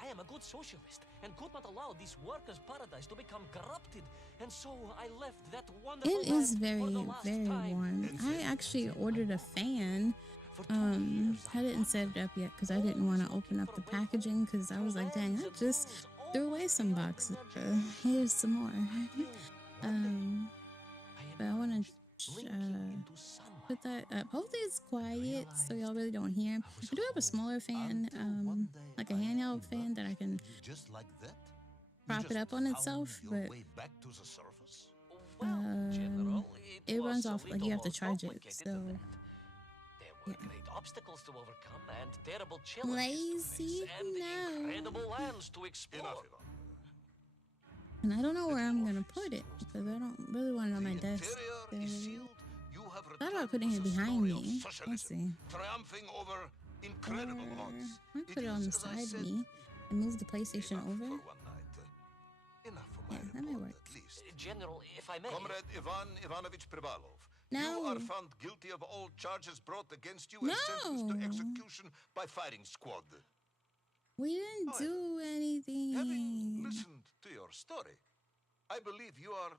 I am a good socialist and could not allow this workers' paradise to become corrupted, and so I left that wonderful It is land very, for the last very time. warm. I actually ordered a fan. For 2 years, I didn't set it up yet because I didn't want to open up the packaging because I was like, dang, I just threw away some boxes. Here's some more. But I want to put that up. Hopefully it's quiet so y'all really don't hear. I do have a smaller fan, like a handheld fan that I can Just like that? prop it up on itself, but Back to the surface? General, it was runs a off, like little you have to more charge it, complicated so than that. There were yeah. great obstacles to overcome and terrible challenges Lazy? to face and No. incredible lands to explore. Enough, Ivan. and I don't know where I'm gonna put it because I don't really want it on my desk. Interior is sealed. You have I thought about returned putting to it the behind story of me. socialism, Let's see. triumphing over incredible Or odds. I put it on is, the as I side said, of me and move the PlayStation enough over. for one night. Enough for my Yeah, that may report, work. at least. General, if I may. Comrade Ivan Ivanovich Privalov, No. you are found guilty of all charges brought against you and sentenced to No. execution by firing squad. We didn't However, do anything. Having listened to your story, I believe you are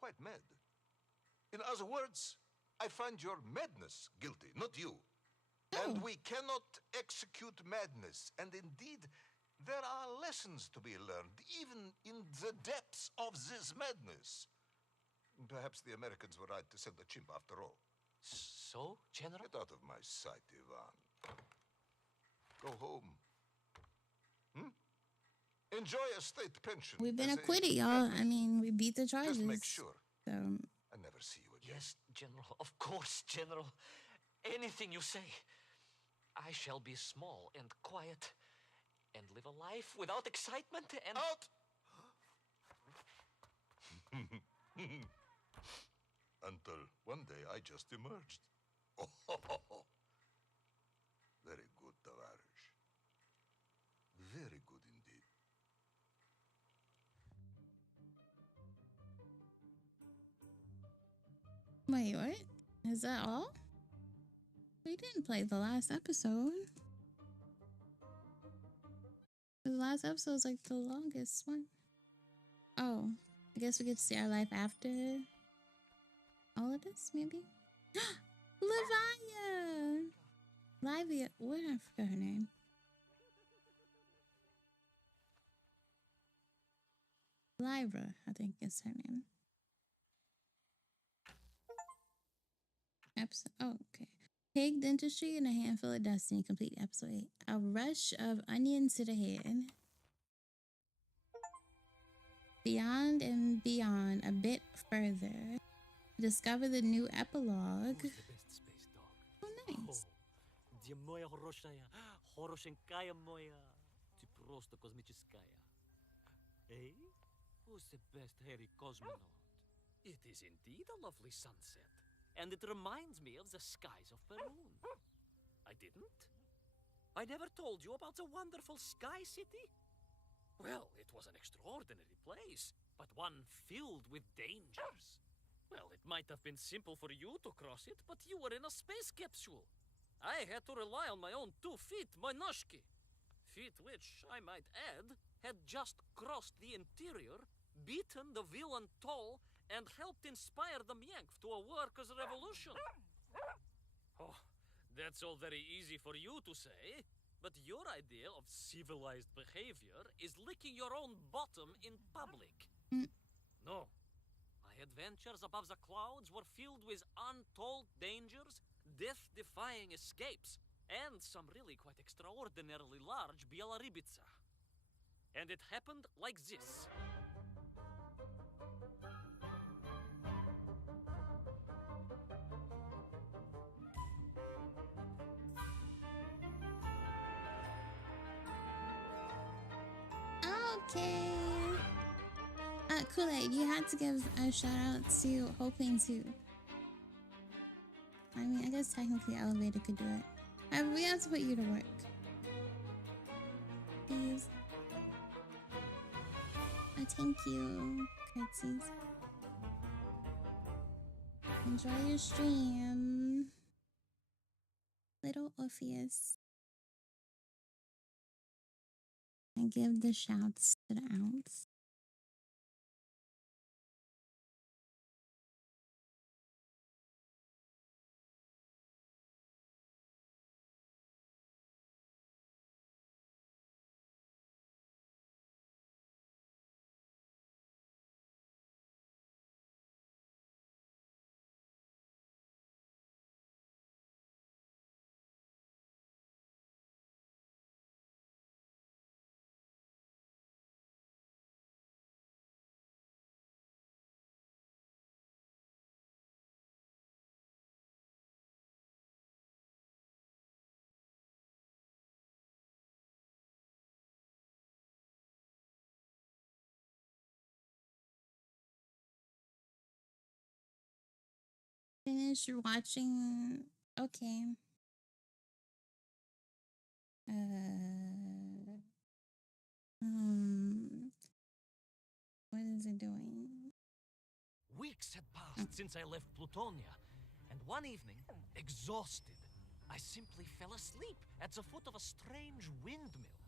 quite mad. In other words, I find your madness guilty, not you. And Oh. we cannot execute madness. And indeed, there are lessons to be learned, even in the depths of this madness. Perhaps the Americans were right to send the chimp after all. So, General? Get out of my sight, Ivan. Go home. Enjoy a state pension. We've been as a acquitted, y'all. veteran. I mean, we beat the charges. Just make sure So, I never see you again. Yes, General. Of course, General. Anything you say. I shall be small and quiet and live a life without excitement and... Out! Until one day I just emerged. Very good, Tavares. Very good indeed. wait, what? Is that all? We didn't play the last episode. The last episode was like the longest one. Oh, I guess we get to see our life after all of this, maybe? Livia! Livia, what? I forgot her name. Lyra, I think is her name. Episode, oh, okay. Pig dentistry and a handful of destiny. Complete episode 8. A rush of onions to the head. Beyond and beyond, a bit further. Discover the new epilogue. Who's the best space dog? Oh, nice. Где моя хорошая, хорошенькая моя, ты просто космическая. Eh? Who's the best hairy cosmonaut? It is indeed a lovely sunset, and it reminds me of the skies of Peru. I didn't? I never told you about the wonderful Sky City? Well, it was an extraordinary place, but one filled with dangers. Well, it might have been simple for you to cross it, but you were in a space capsule. I had to rely on my own 2 feet, my noshki. Feet which, I might add, had just crossed the interior, beaten the villain Toll, and helped inspire the Myank to a workers' revolution. Oh, that's all very easy for you to say, but your idea of civilized behavior is licking your own bottom in public. No. My adventures above the clouds were filled with untold dangers, death-defying terrifying escapes, and some really quite extraordinarily large bielaribica. And it happened like this. Okay. Kool-Aid, you had to give a shout out to Hoping too. I mean, I guess technically Elevator could do it. We have to put you to work. Please. Thank you. Curtsies. Enjoy your stream. Little Orpheus. And give the shouts to the ounce. Finish watching. Okay. What is it doing? Weeks had passed since I left Plutonia, and one evening, exhausted, I simply fell asleep at the foot of a strange windmill.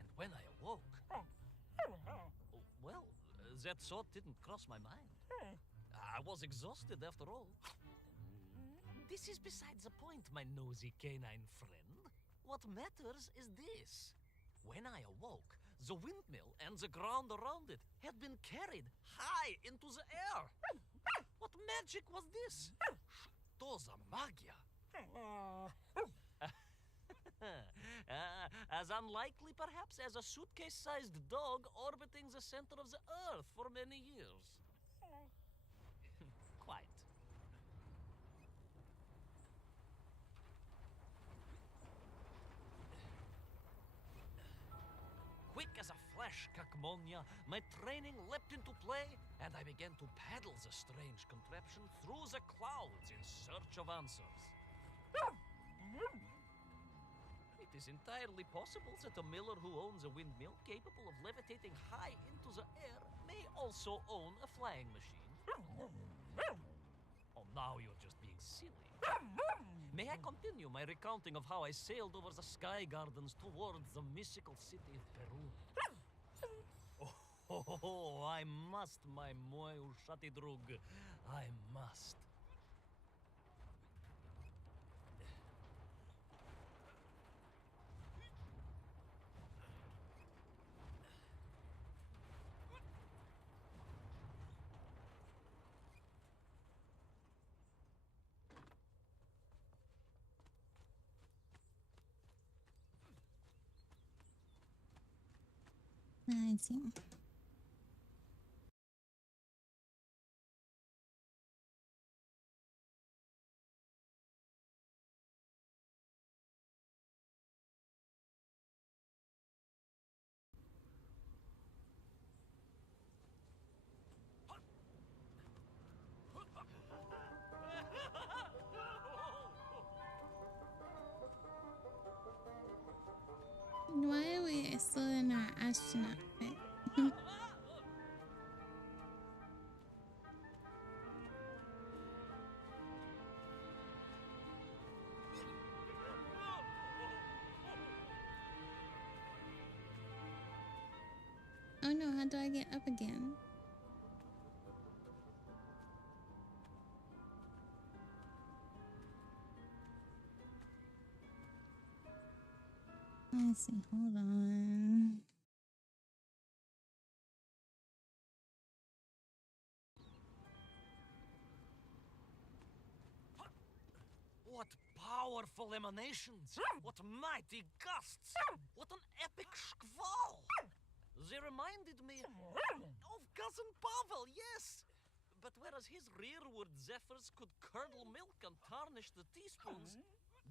And when I awoke, well, that thought didn't cross my mind. I was exhausted after all. This is beside the point, my nosy canine friend. What matters is this. When I awoke, the windmill and the ground around it had been carried high into the air. What magic was this? To za magia. As unlikely, perhaps, as a suitcase-sized dog orbiting the center of the Earth for many years. Quite. Quick as a flash, Kakmonia, my training leapt into play, and I began to paddle the strange contraption through the clouds in search of answers. It is entirely possible that a miller who owns a windmill capable of levitating high into the air may also own a flying machine. Oh, now you're just being silly. May I continue my recounting of how I sailed over the sky gardens towards the mystical city of Peru? Oh, I must, my moi ushatidrug. I must. I see. Why are we still in our astronaut fit? Oh no, how do I get up again? Let's see, hold on. What powerful emanations! What mighty gusts! What an epic squall! They reminded me of Cousin Pavel, yes! But whereas his rearward zephyrs could curdle milk and tarnish the teaspoons,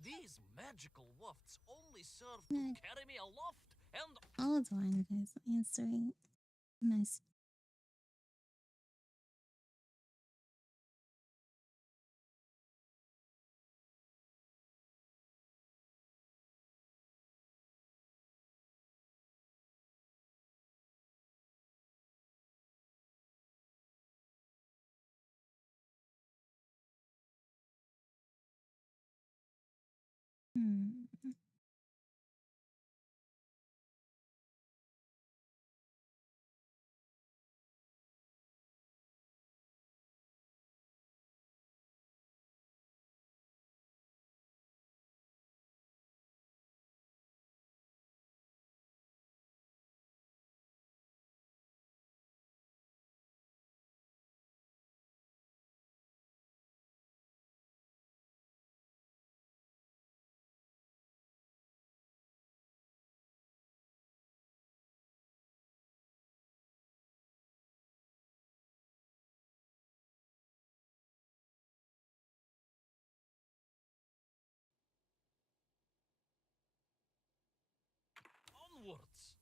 these magical wafts only serve to carry me aloft and... All the wine, guys. It's very nice. Hmm. onwards!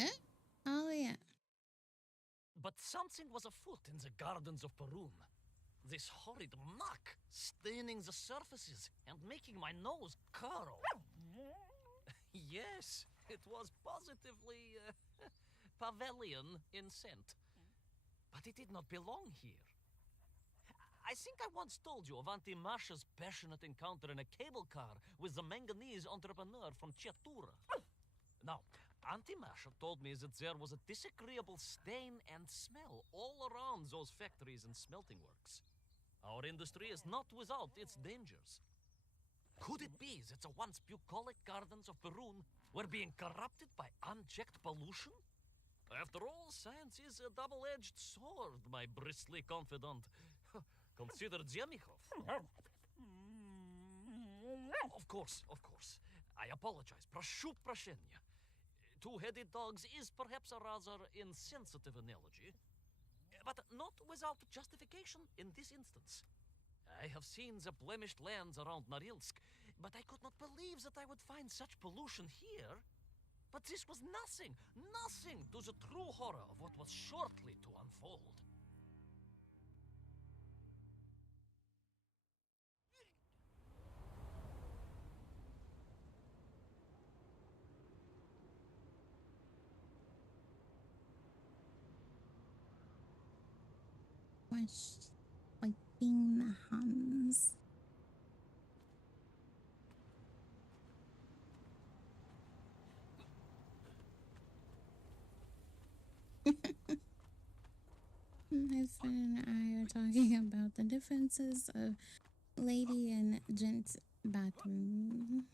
Eh? Oh, yeah. But something was afoot in the gardens of Perun. This horrid muck staining the surfaces and making my nose curl. Yes, it was positively Pavelian in scent. But it did not belong here. I think I once told you of Auntie Masha's passionate encounter in a cable car with the manganese entrepreneur from Chatura. Now, Auntie Masha told me that there was a disagreeable stain and smell all around those factories and smelting works. Our industry is not without its dangers. Could it be that the once bucolic gardens of Perun were being corrupted by unchecked pollution? After all, science is a double-edged sword, my bristly confidant. Consider Demikhov. Of course, of course. I apologize. Прошу прощения. Two-headed dogs is perhaps a rather insensitive analogy, but not without justification in this instance. I have seen the blemished lands around Norilsk, but I could not believe that I would find such pollution here. But this was nothing to the true horror of what was shortly to unfold. Was wiping the hums. My friend and I are talking about the differences of lady and gent bathroom.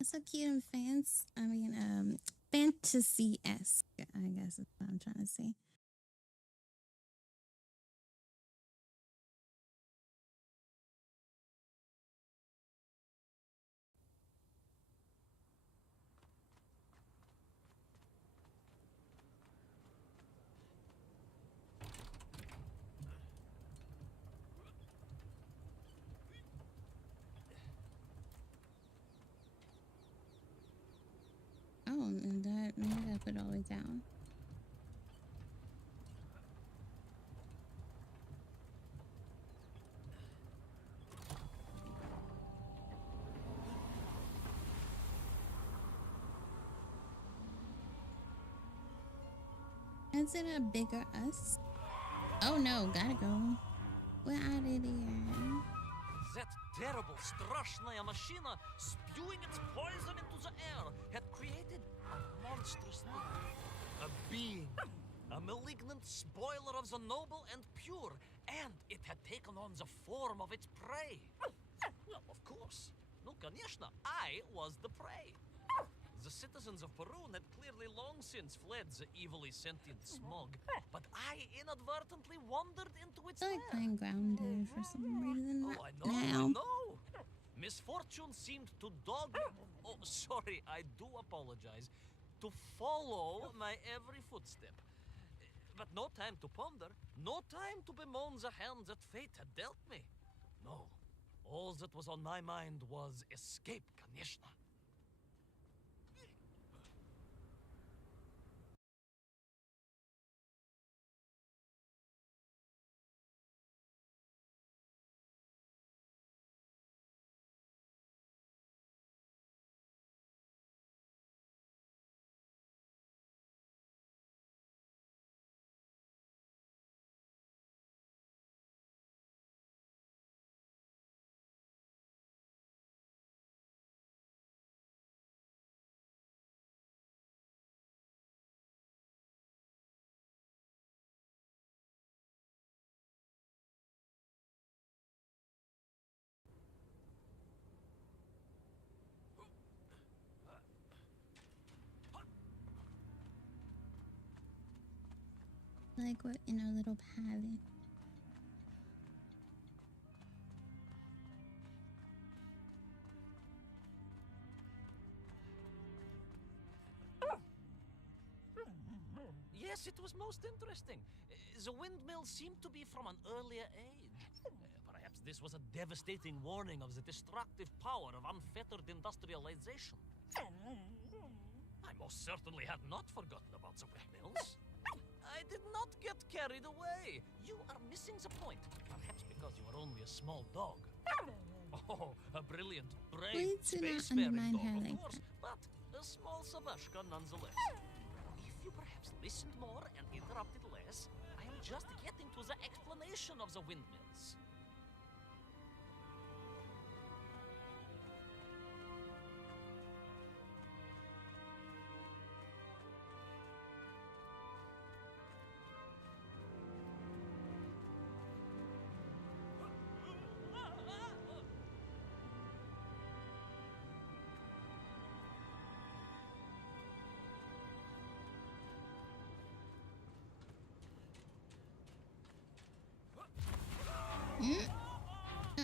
It's so cute and fantasy-esque, I guess is what I'm trying to say. Oh, and that maybe I put it all the way down. Is it a bigger us? Oh no, gotta go. We're out of here. That terrible Strashnaya machina, spewing its poison into the air, had created a monstrous thing. A being. A malignant spoiler of the noble and pure. And it had taken on the form of its prey. Well, of course. No, конечно, I was the prey. The citizens of Perun had clearly long since fled the evilly sentient smog, but I inadvertently wandered into its I like lair. playing grounded for some reason. Oh, I know, now. I know. Misfortune seemed to dog... Oh, sorry, I do apologize. To follow my every footstep. But no time to ponder, no time to bemoan the hand that fate had dealt me. No, all that was on my mind was escape, конечно. Like we're in a little palace. Yes, it was most interesting. The windmill seemed to be from an earlier age. Perhaps this was a devastating warning of the destructive power of unfettered industrialization. I most certainly had not forgotten about the windmills. I did not get carried away. You are missing the point. Perhaps because you are only a small dog. Oh, a brilliant, brave, Please do not spacefaring undermine dog, her of like course, but a small Savashka nonetheless. If you perhaps listened more and interrupted less, I am just getting to the explanation of the windmills.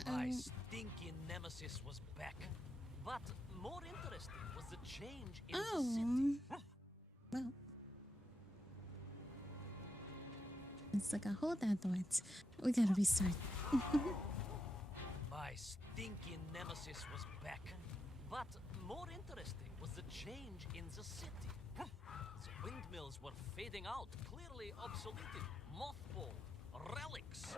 My stinky nemesis was back. But more interesting was the change in the city. Well. It's like a hold that thought. We gotta restart. My stinky nemesis was back. But more interesting was the change in the city. The windmills were fading out, clearly obsoleted, mothballed, relics.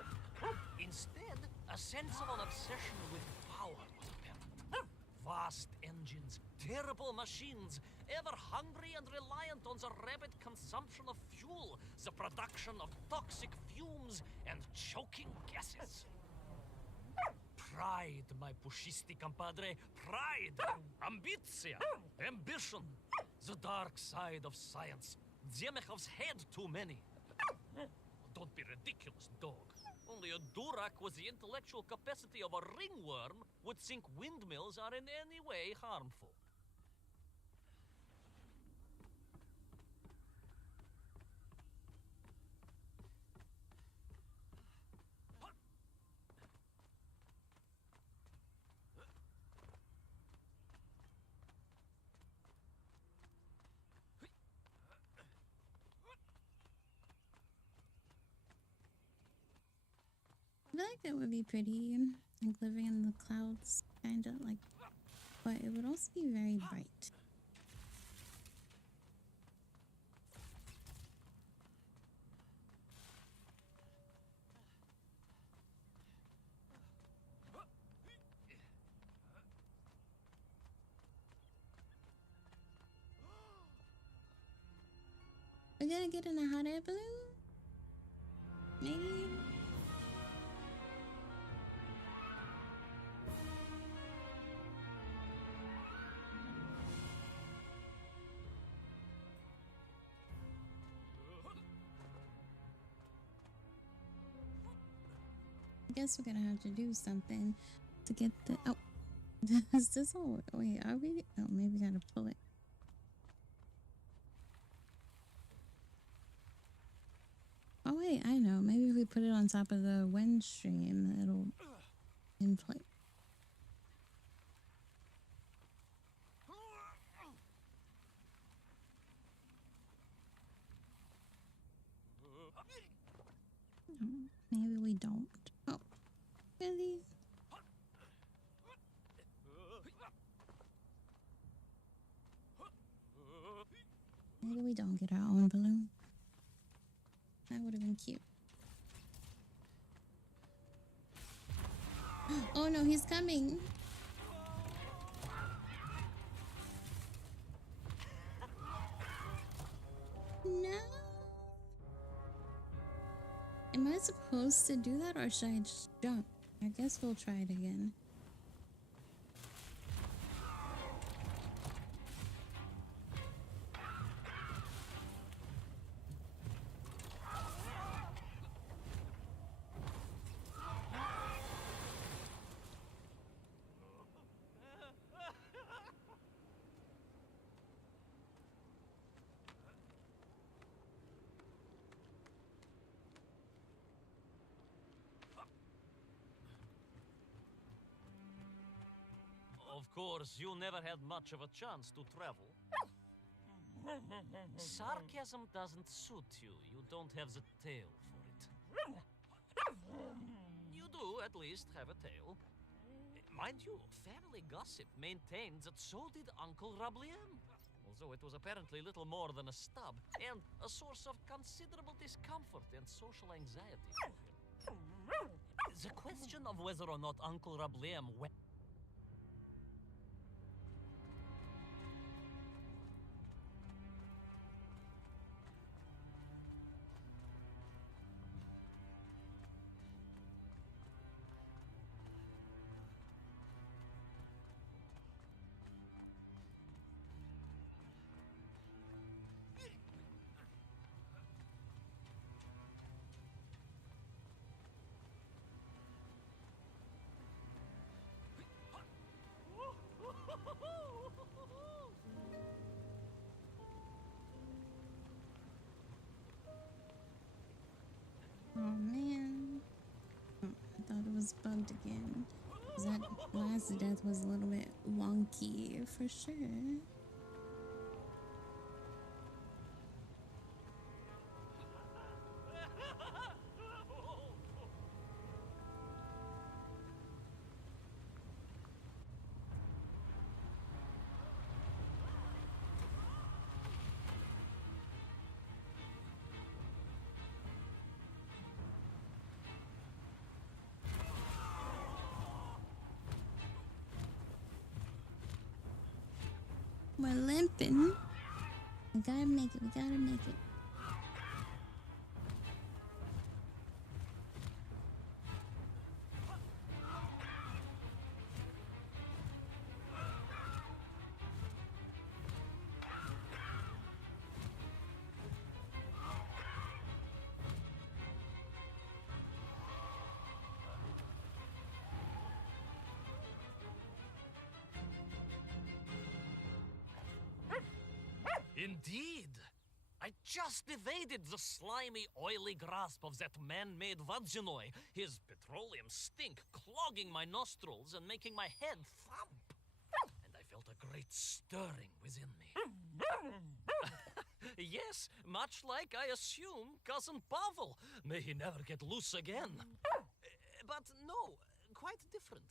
Instead, a sense of an obsession with power was apparent. Vast engines, terrible machines, ever hungry and reliant on the rapid consumption of fuel, the production of toxic fumes and choking gases. Pride, my pushisti compadre, pride, ambitia, ambition, the dark side of science. Zemechov's had too many. Don't be ridiculous, dog. Only a Durak with the intellectual capacity of a ringworm would think windmills are in any way harmful. I feel like that would be pretty, like living in the clouds, kind of like, but it would also be very bright. gonna get in a hot air balloon? Maybe? I guess we're gonna have to do something to get the. Oh, is this all? Wait, are we? Oh, maybe we gotta pull it. Oh wait, I know. Maybe if we put it on top of the wind stream, it'll inflate. Maybe we don't. Oh, really? Maybe we don't get our own balloon. That would have been cute. Oh no, he's coming. No. Am I supposed to do that or should I just jump? I guess we'll try it again. Of course, you never had much of a chance to travel. Sarcasm doesn't suit you. You don't have the tail for it. You do, at least, have a tail. Mind you, family gossip maintained that so did Uncle Rabliem. Although it was apparently little more than a stub, and a source of considerable discomfort and social anxiety for him. The question of whether or not Uncle Rabliem went... Oh man. Oh, I thought it was bugged again. 'Cause that last death was a little bit wonky for sure. We're limping. We gotta make it. We gotta make it. Indeed! I just evaded the slimy, oily grasp of that man-made Vadzinoy, his petroleum stink clogging my nostrils and making my head thump. And I felt a great stirring within me. Yes, much like I assume Cousin Pavel. May he never get loose again. But no, quite different.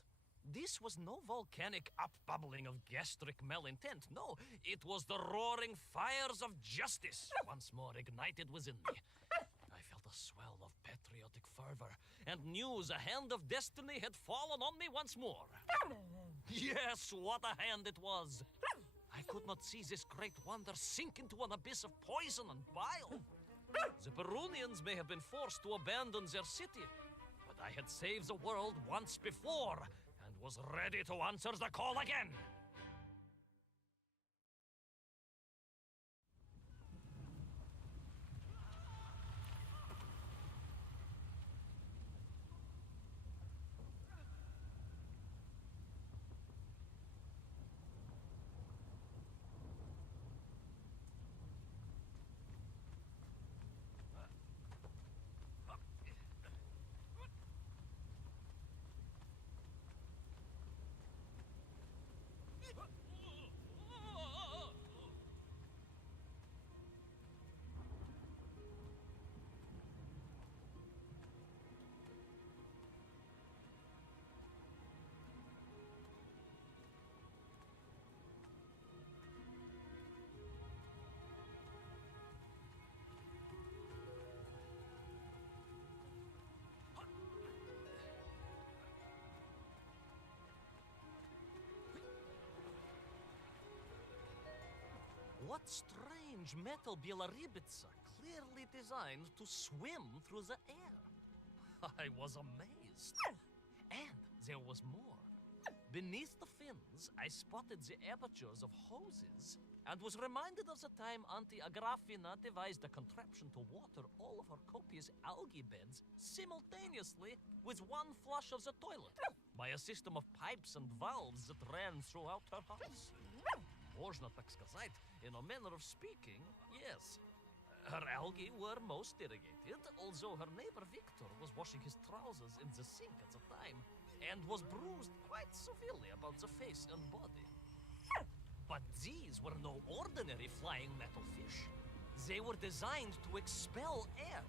This was no volcanic upbubbling of gastric malintent. No, it was the roaring fires of justice once more ignited within me. I felt a swell of patriotic fervor and knew the hand of destiny had fallen on me once more. Yes, what a hand it was. I could not see this great wonder sink into an abyss of poison and bile. The Perunians may have been forced to abandon their city, but I had saved the world once before and was ready to answer the call again. What strange metal Bielaribitsa clearly designed to swim through the air. I was amazed. And there was more. Beneath the fins, I spotted the apertures of hoses and was reminded of the time Auntie Agrafina devised a contraption to water all of her copious algae beds simultaneously with one flush of the toilet by a system of pipes and valves that ran throughout her house. Можно так сказать, in a manner of speaking, yes. Her algae were most irrigated, although her neighbor Victor was washing his trousers in the sink at the time and was bruised quite severely about the face and body. But these were no ordinary flying metal fish. They were designed to expel air,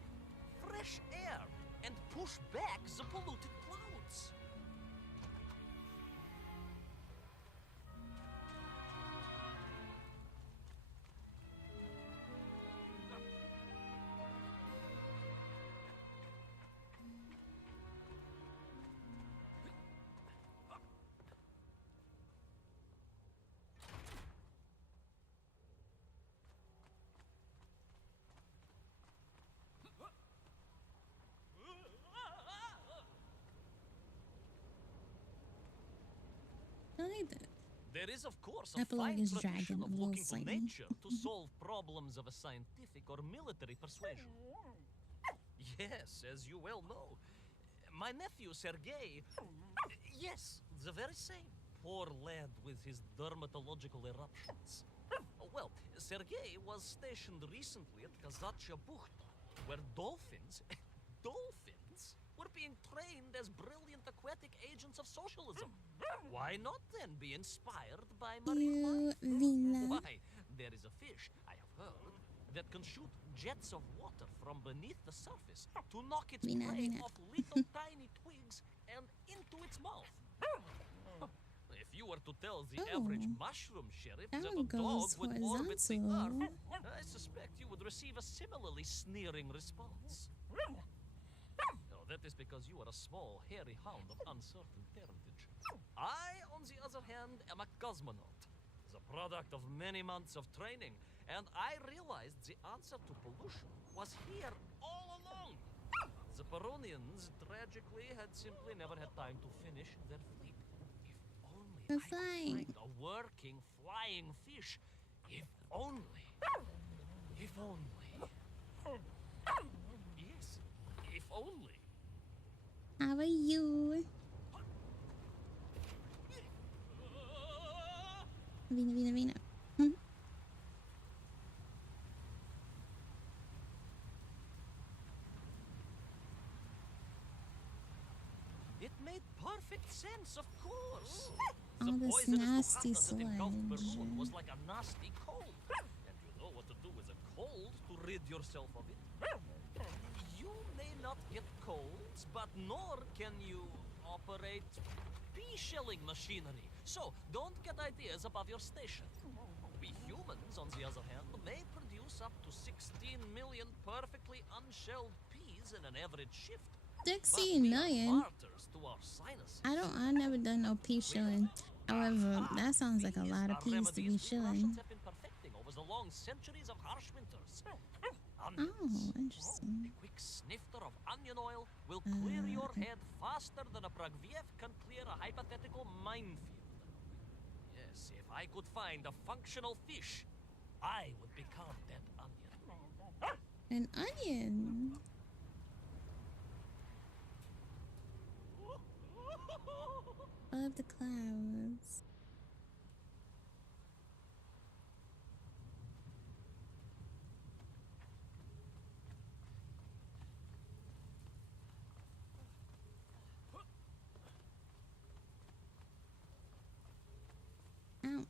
fresh air, and push back the polluted clouds. I like that. There is, of course, a Epilogue fine is tradition dragon, of a little looking to slightly. nature to solve problems of a scientific or military persuasion. Yes, as you well know. My nephew, Sergei... Yes, the very same. Poor lad with his dermatological eruptions. Well, Sergei was stationed recently at Kazachya Bukhta, where dolphins... dolphins? Were being trained as brilliant aquatic agents of socialism. Why not then be inspired by marine life? Vina. Why, there is a fish, I have heard, that can shoot jets of water from beneath the surface to knock its Vina, prey Vina. off little tiny twigs and into its mouth. If you were to tell the average Oh. mushroom sheriff That that one a dog goes would orbit the horizontal. earth, I suspect you would receive a similarly sneering response. No, that is because you are a small, hairy hound of uncertain parentage. I, on the other hand, am a cosmonaut, the product of many months of training, and I realized the answer to pollution was here all along. The Peronians, tragically, had simply never had time to finish their fleet. If only We're I could flying. find a working flying fish. If only. If only. Yes, if only. How are you? Vina, Vina, Vina. It made perfect sense, of course. All The this poisonous nasty Ducata that engulfed sludge. Perun was like a nasty cold. And you know what to do with a cold to rid yourself of it. You may not get colds, but nor can you operate pea-shelling machinery. So don't get ideas above your station. We humans, on the other hand, may produce up to 16 million perfectly unshelled peas in an average shift. But 16 we are million? martyrs to our sinuses. I never done no pea shilling. However, that sounds like a lot of peas to be remedies we Russians chilling. have been perfecting over the long centuries of harsh winters. Oh, Onions. interesting. A quick snifter of onion oil will Uh, clear your head faster than a Pragviev can clear a hypothetical minefield. Yes, if I could find a functional fish, I would become that onion. An onion. Above the clouds. Ow.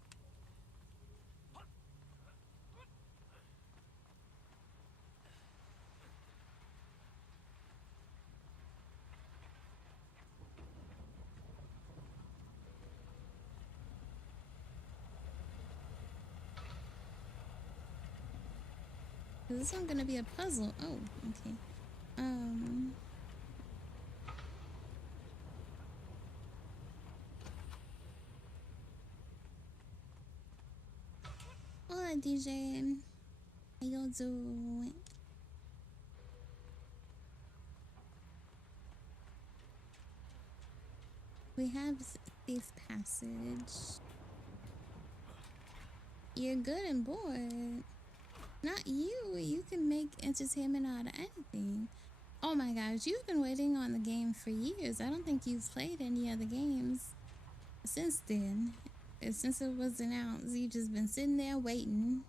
Is this one gonna be a puzzle? Oh, okay. Hola, DJ. How y'all doing? We have safe passage. You're good and bored. Not you. You can make entertainment out of anything. Oh my gosh, you've been waiting on the game for years. I don't think you've played any other games since then. Since it was announced, you've just been sitting there waiting.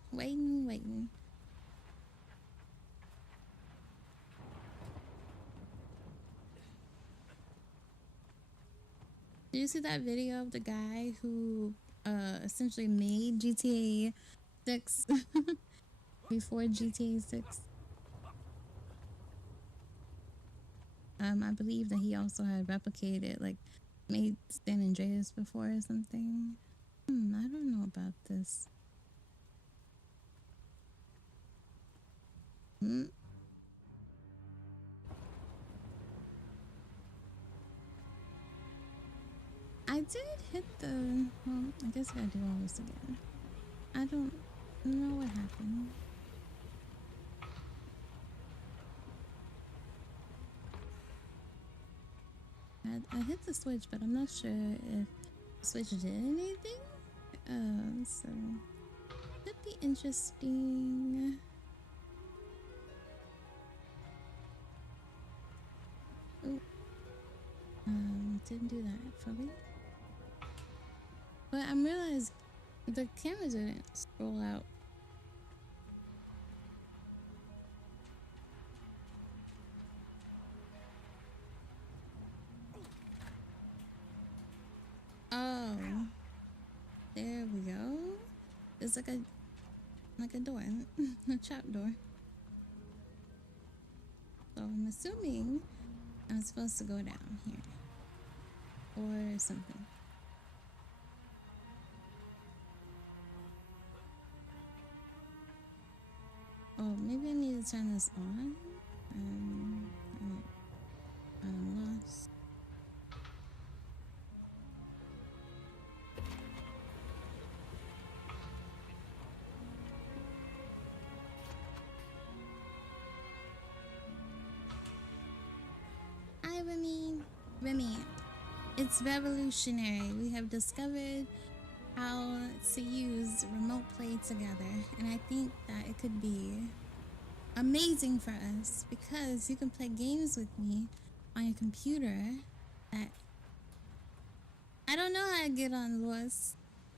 Did you see that video of the guy who essentially made GTA 6 before GTA 6? I believe that he also had replicated, like, made San Andreas before or something. I don't know about this. I did hit the... Well, I guess I gotta do all this again. I don't know what happened. I hit the switch, but I'm not sure if the switch did anything. So could be interesting. Oh, didn't do that fully. But I'm realizing the camera didn't scroll out. Oh, there we go. It's like a door, a trap door. So I'm assuming I'm supposed to go down here or something. Oh, maybe I need to turn this on. I'm lost. Hi, Remy. It's revolutionary. We have discovered how to use remote play together, and I think that it could be amazing for us because you can play games with me on your computer that I don't know how to get on Lewis.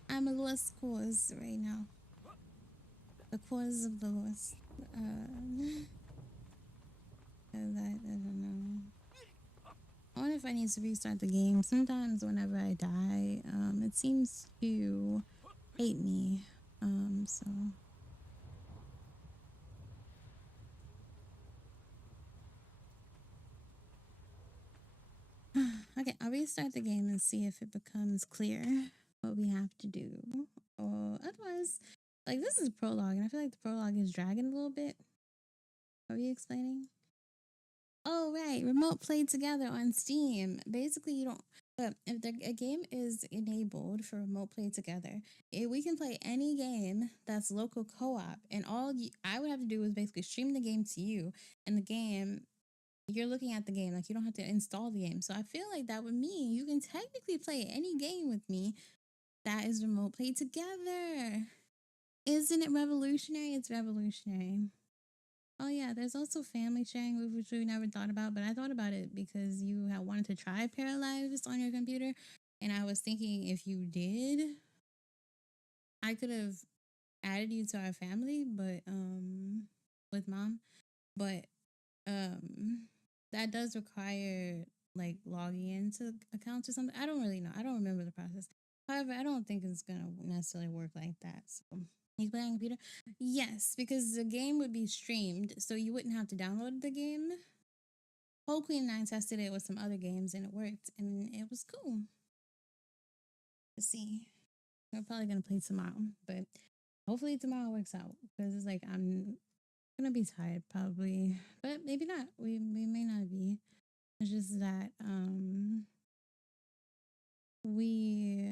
I'm a Lewis cause right now. The cause of the Lewis. I don't know. I wonder if I need to restart the game. Sometimes whenever I die, it seems to hate me. So okay, I'll restart the game and see if it becomes clear what we have to do. Or otherwise, like, this is a prologue, and I feel like the prologue is dragging a little bit. Are we explaining? Oh, right. Remote play together on Steam. Basically, you don't But if a game is enabled for remote play together, we can play any game that's local co-op, and I would have to do is basically stream the game to you, and the game you're looking at the game, like you don't have to install the game. So I feel like that would mean you can technically play any game with me that is remote play together. Isn't it revolutionary? It's revolutionary. Oh yeah, there's also family sharing, which we never thought about, but I thought about it because you had wanted to try Paralives on your computer, and I was thinking if you did, I could have added you to our family, but with mom, but that does require like logging into accounts or something. I don't really know. I don't remember the process. However, I don't think it's gonna necessarily work like that. So you play on computer? Yes, because the game would be streamed, so you wouldn't have to download the game. Whole Queen and I tested it with some other games and it worked and it was cool. Let's see. We're probably gonna play tomorrow, but hopefully tomorrow works out because it's like I'm gonna be tired probably, but maybe not. We may not be. It's just that we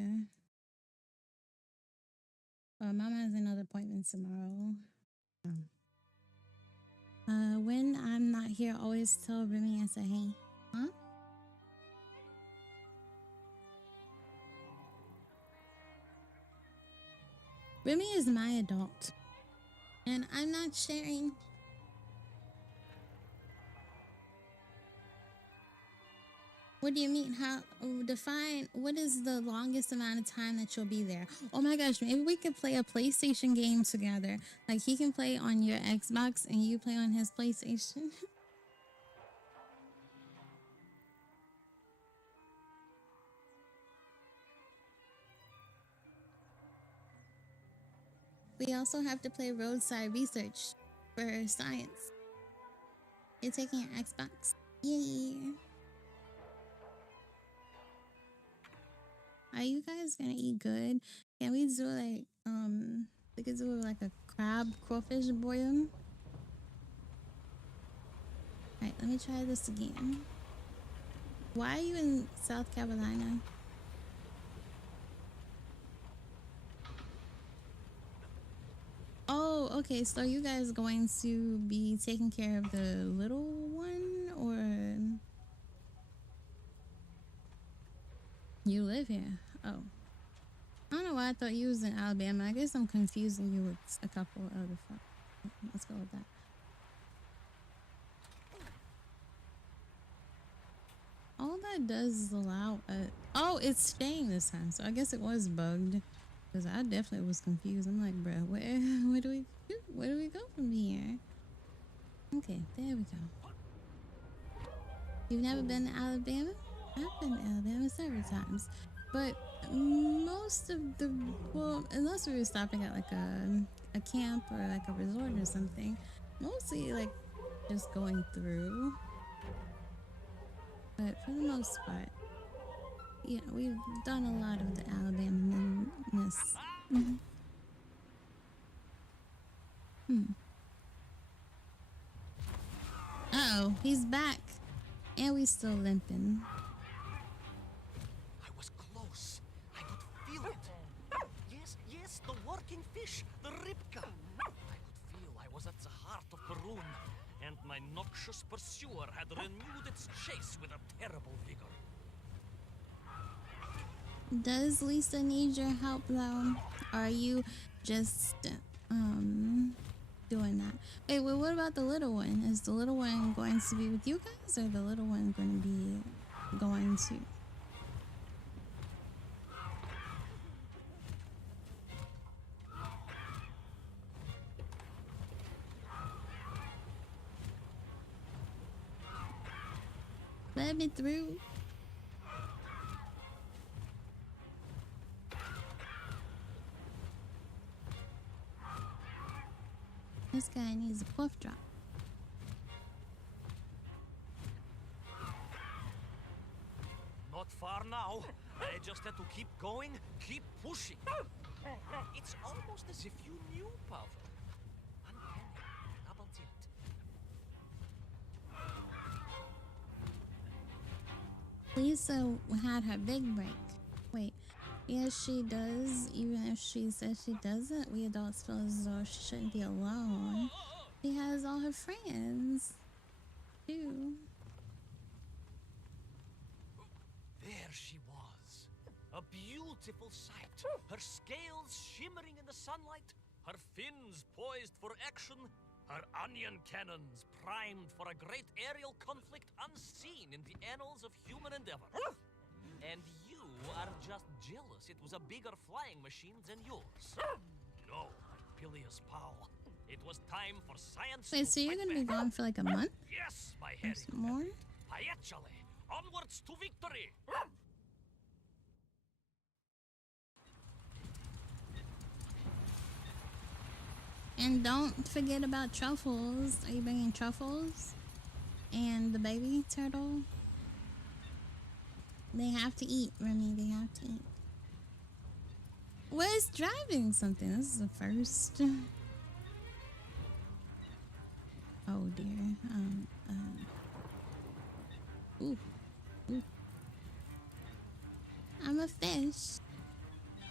mom has another appointment tomorrow. When I'm not here, always tell Remy I say hey. Huh? Remy is my adult, and I'm not sharing. What do you mean? How define what is the longest amount of time that you'll be there? Oh my gosh, maybe we could play a PlayStation game together. Like he can play on your Xbox and you play on his PlayStation. We also have to play roadside research for science. You're taking your Xbox. Yay. Are you guys gonna eat good? Can we do like we could do like a crab crawfish boil? Alright, let me try this again. Why are you in South Carolina? Oh, okay. So are you guys going to be taking care of the little one or you live here? Oh. I don't know why I thought you was in Alabama. I guess I'm confusing you with a couple other folks. Let's go with that. All that does is allow oh, it's staying this time. So I guess it was bugged. Because I definitely was confused. I'm like, bruh, where do we do? Where do we go from here? Okay, there we go. You've never been to Alabama? I've been to Alabama several times. But most of the, well, unless we were stopping at like a camp or like a resort or something, mostly like just going through. But for the most part, yeah, we've done a lot of the Alabama-ness. Uh-oh, he's back. And we still limping. I was close. I could feel it. Yes, the working fish, the ribka. I could feel I was at the heart of Perun, and my noxious pursuer had renewed its chase with a terrible vigor. Does Lisa need your help though? Or are you just doing that? Wait, well, what about the little one? Is the little one going to be with you guys or the little one going to be going to? Let me through. This guy needs a puff drop. Not far now. I just had to keep going, keep pushing. It's almost as if you knew, Pavel. Uncanny, double tilt. Lisa had her big break. Wait, yes, she does. Even if she says she doesn't, we adults feel as though she shouldn't be alone. She has all her friends, too. There she was. A beautiful sight. Her scales shimmering in the sunlight. Her fins poised for action. Her onion cannons primed for a great aerial conflict unseen in the annals of human endeavor. And you are just jealous it was a bigger flying machine than yours. No, my bilious pal. It was time for science Wait, to so you're fight gonna be back. gone for like a month? Yes, my Or Harry. some more? Actually, onwards to victory. And don't forget about truffles. Are you bringing truffles? And the baby turtle? They have to eat, Remy. They have to eat. Where's driving something? This is the first. Oh dear. Ooh. Ooh. I'm a fish.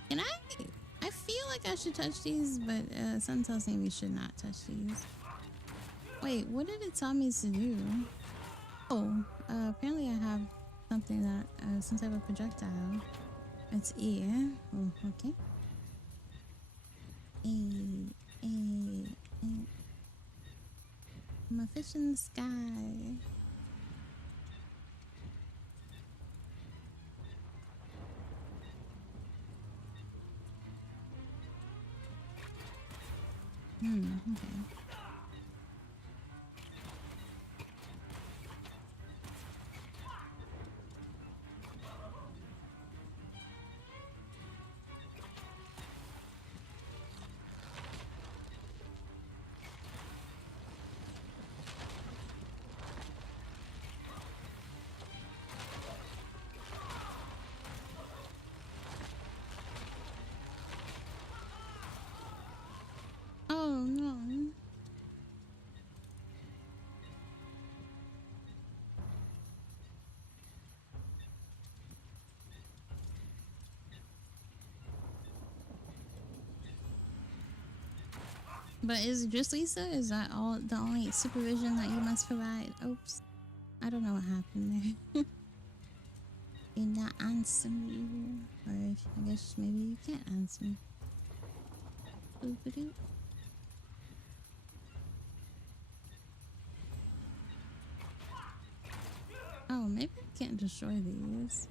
Can I feel like I should touch these, but something tells me we should not touch these. Wait, what did it tell me to do? Oh, apparently I have something that, some type of projectile. It's ear. Oh, okay. I'm a fish in the sky. Okay. Oh no. But is it just Lisa? Is that all the only supervision that you must provide? Oops. I don't know what happened there. You're not answering me. Or I guess maybe you can't answer me. Boop-a-doop. Oh, maybe I can't destroy these.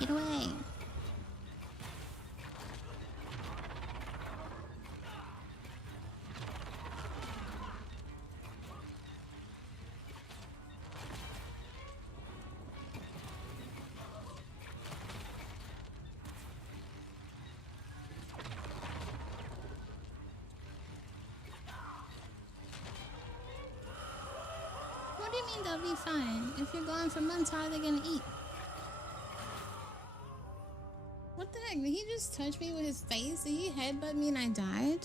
Get away. What do you mean they'll be fine? If you're gone for months, how are they gonna eat? What the heck? Did he just touch me with his face? Did he headbutt me and I died?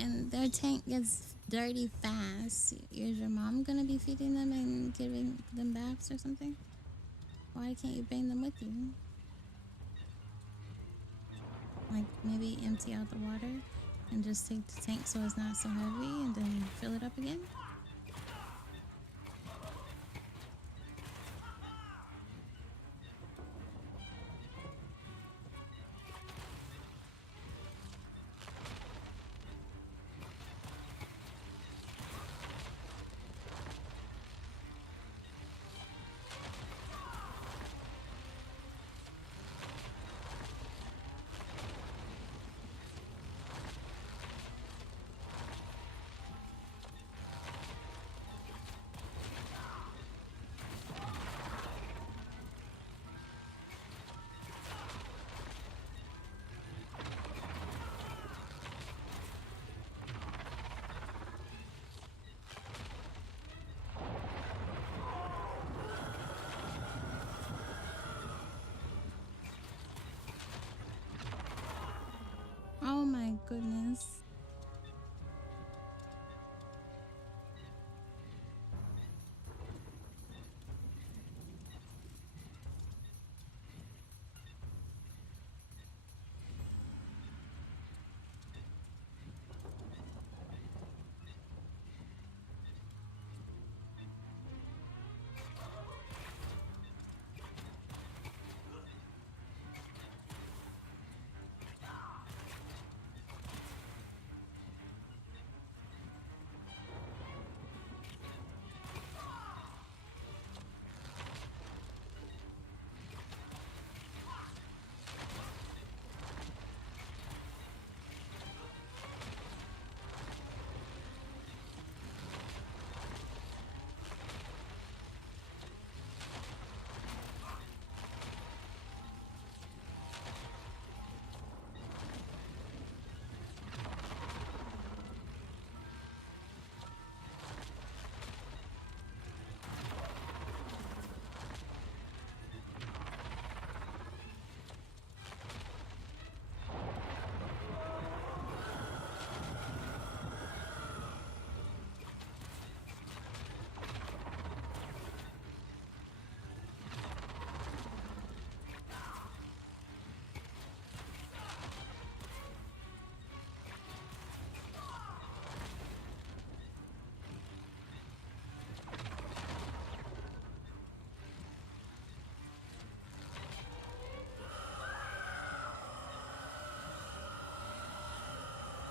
And their tank gets dirty fast. Is your mom gonna be feeding them and giving them baths or something? Why can't you bring them with you? Like maybe empty out the water and just take the tank so it's not so heavy and then fill it up again? Oh my goodness.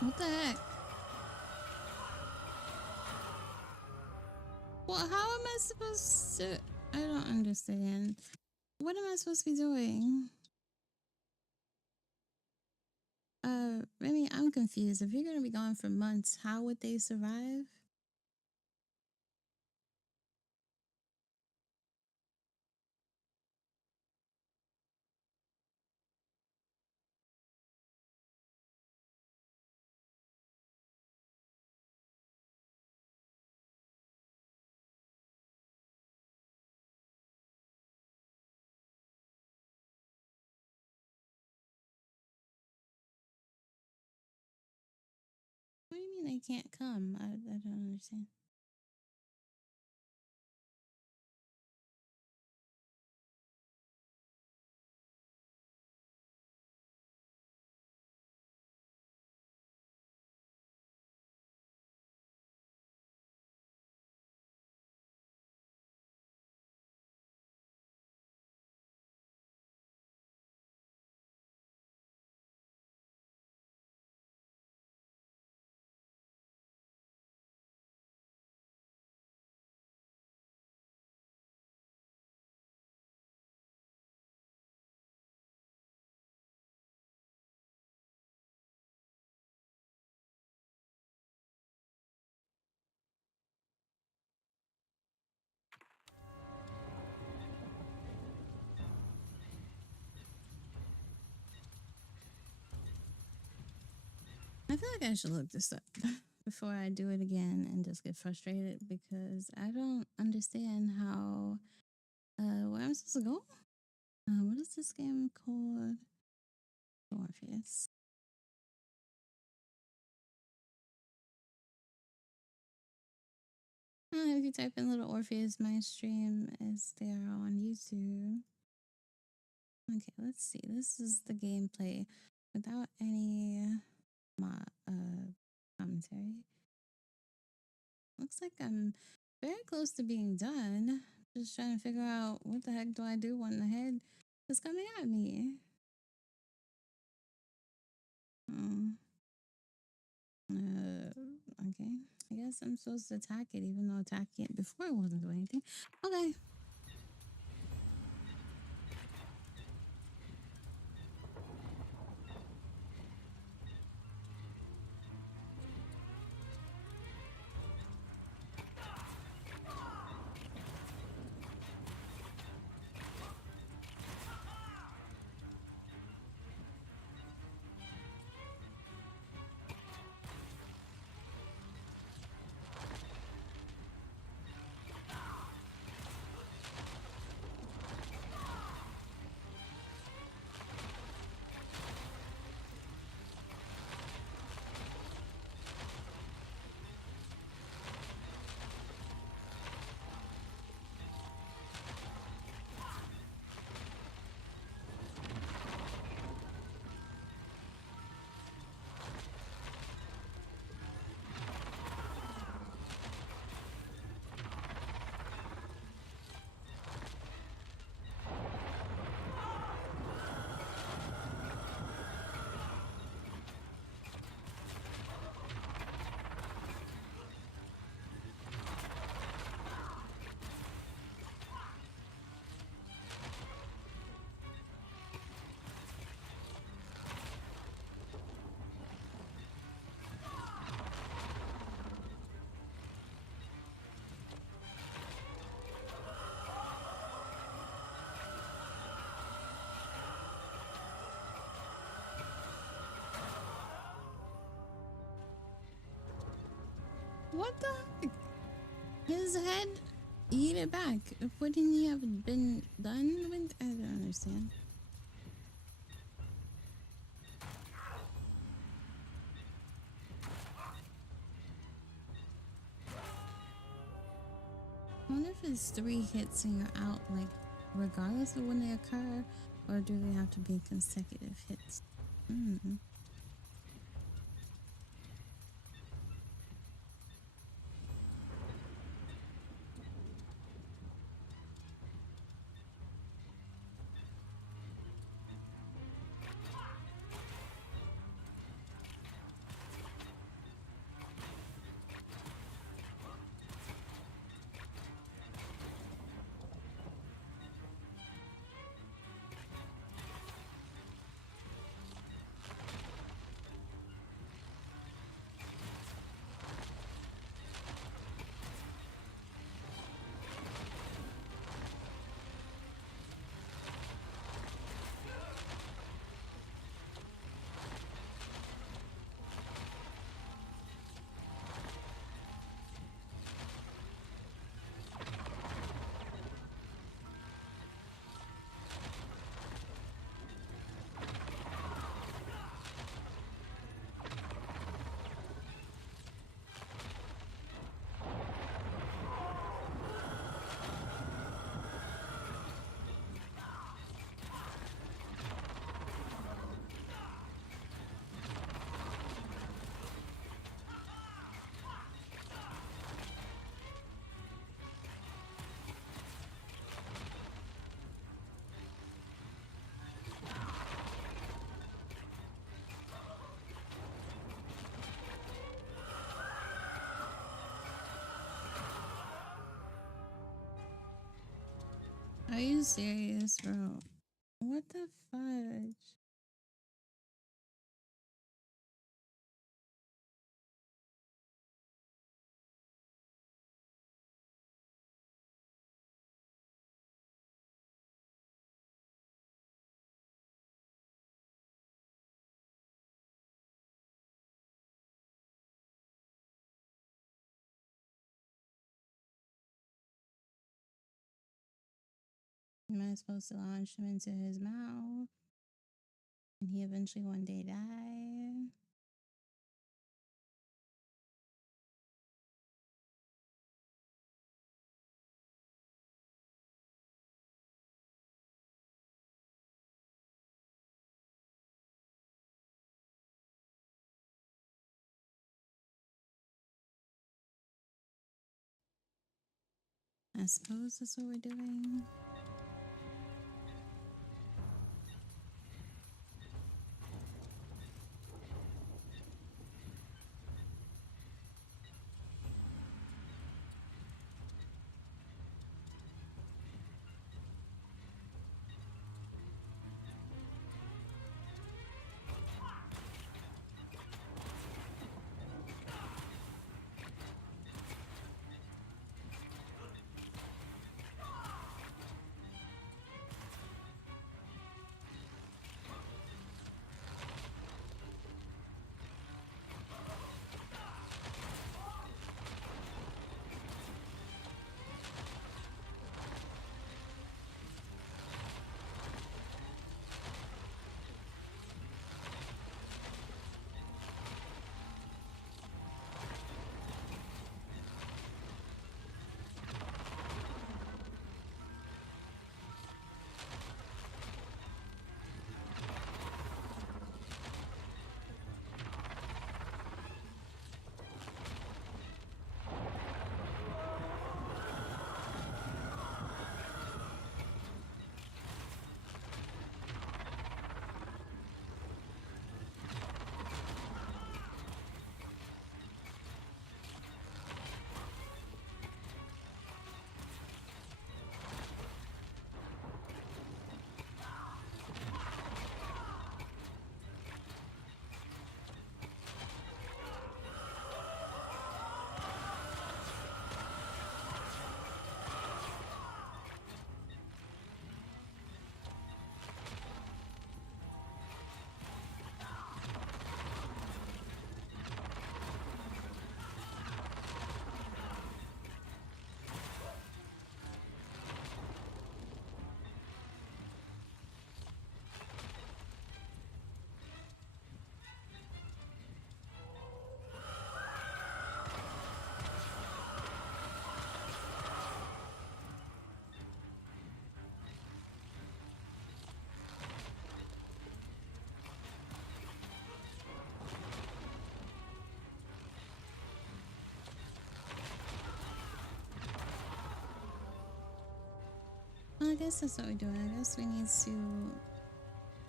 What the heck? Well, how am I supposed to? I don't understand. What am I supposed to be doing? Remy, I'm confused. If you're gonna be gone for months, how would they survive? What do you mean they can't come? I don't understand. I feel like I should look this up before I do it again and just get frustrated because I don't understand how Where am I supposed to go? What is this game called? Orpheus. If you type in Little Orpheus, my stream is there on YouTube. Okay, let's see. This is the gameplay without any commentary. Looks like I'm very close to being done. Just trying to figure out what the heck do I do when the head is coming at me. Oh. Okay. I guess I'm supposed to attack it, even though attacking it before it wasn't doing anything. Okay. What the heck? His head? Eat it back. Wouldn't he have been done with? I don't understand. I wonder if it's 3 hits and you're out, like, regardless of when they occur, or do they have to be consecutive hits? Hmm. Are you serious, bro? What the fudge? Am I supposed to launch him into his mouth? And he eventually one day die? I suppose that's what we're doing. Well, I guess that's what we're doing. I guess we need to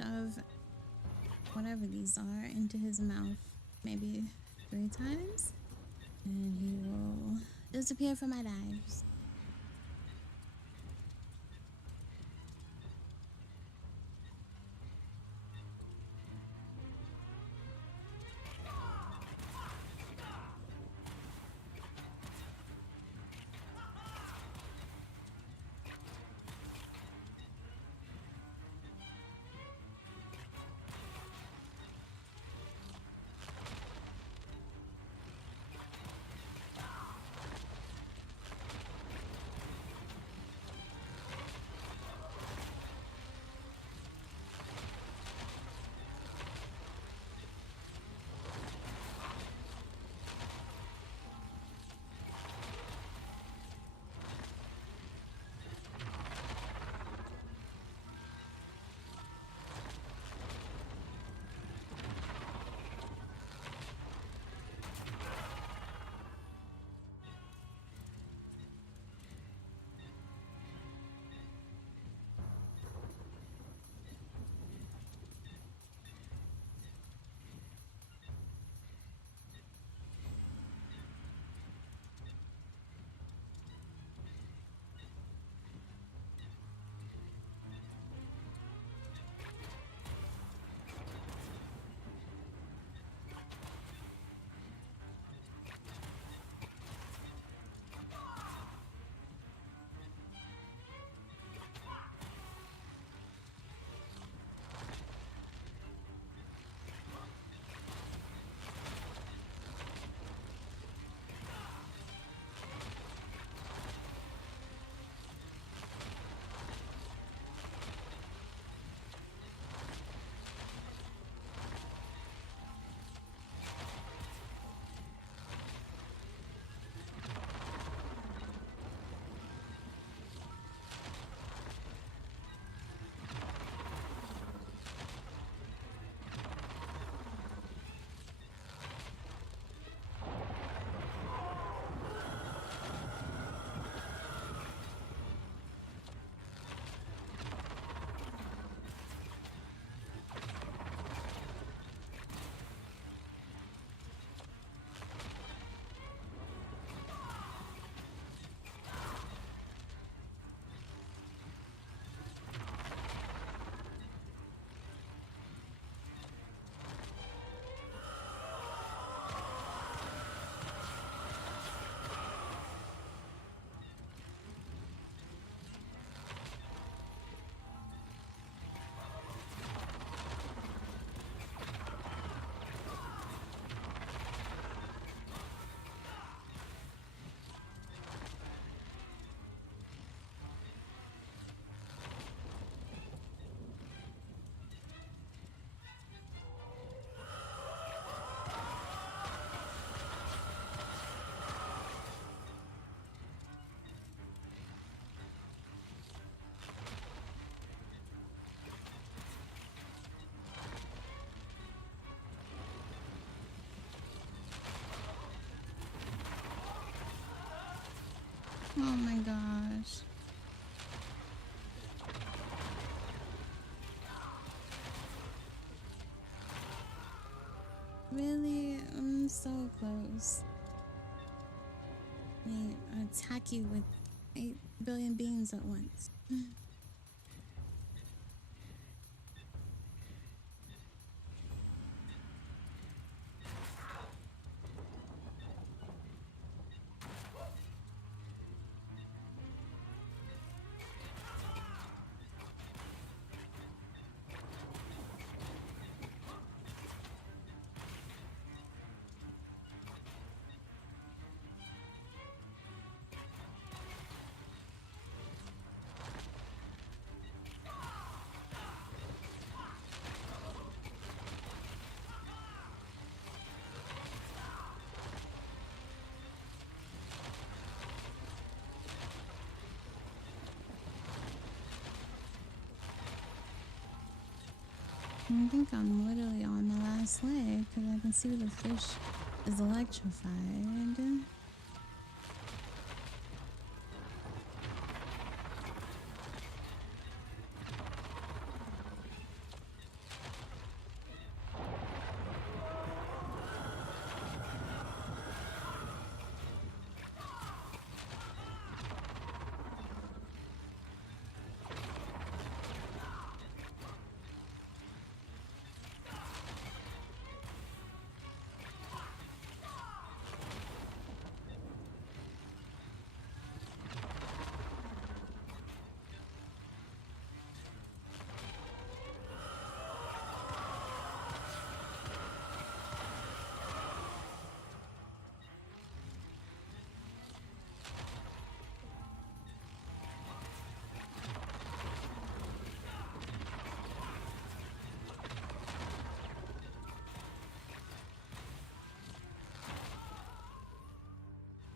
shove whatever these are into his mouth maybe 3 times, and he will disappear from my lives. Oh my gosh. Really? I'm so close. They attack you with 8 billion beings at once. I think I'm literally on the last leg because I can see the fish is electrified.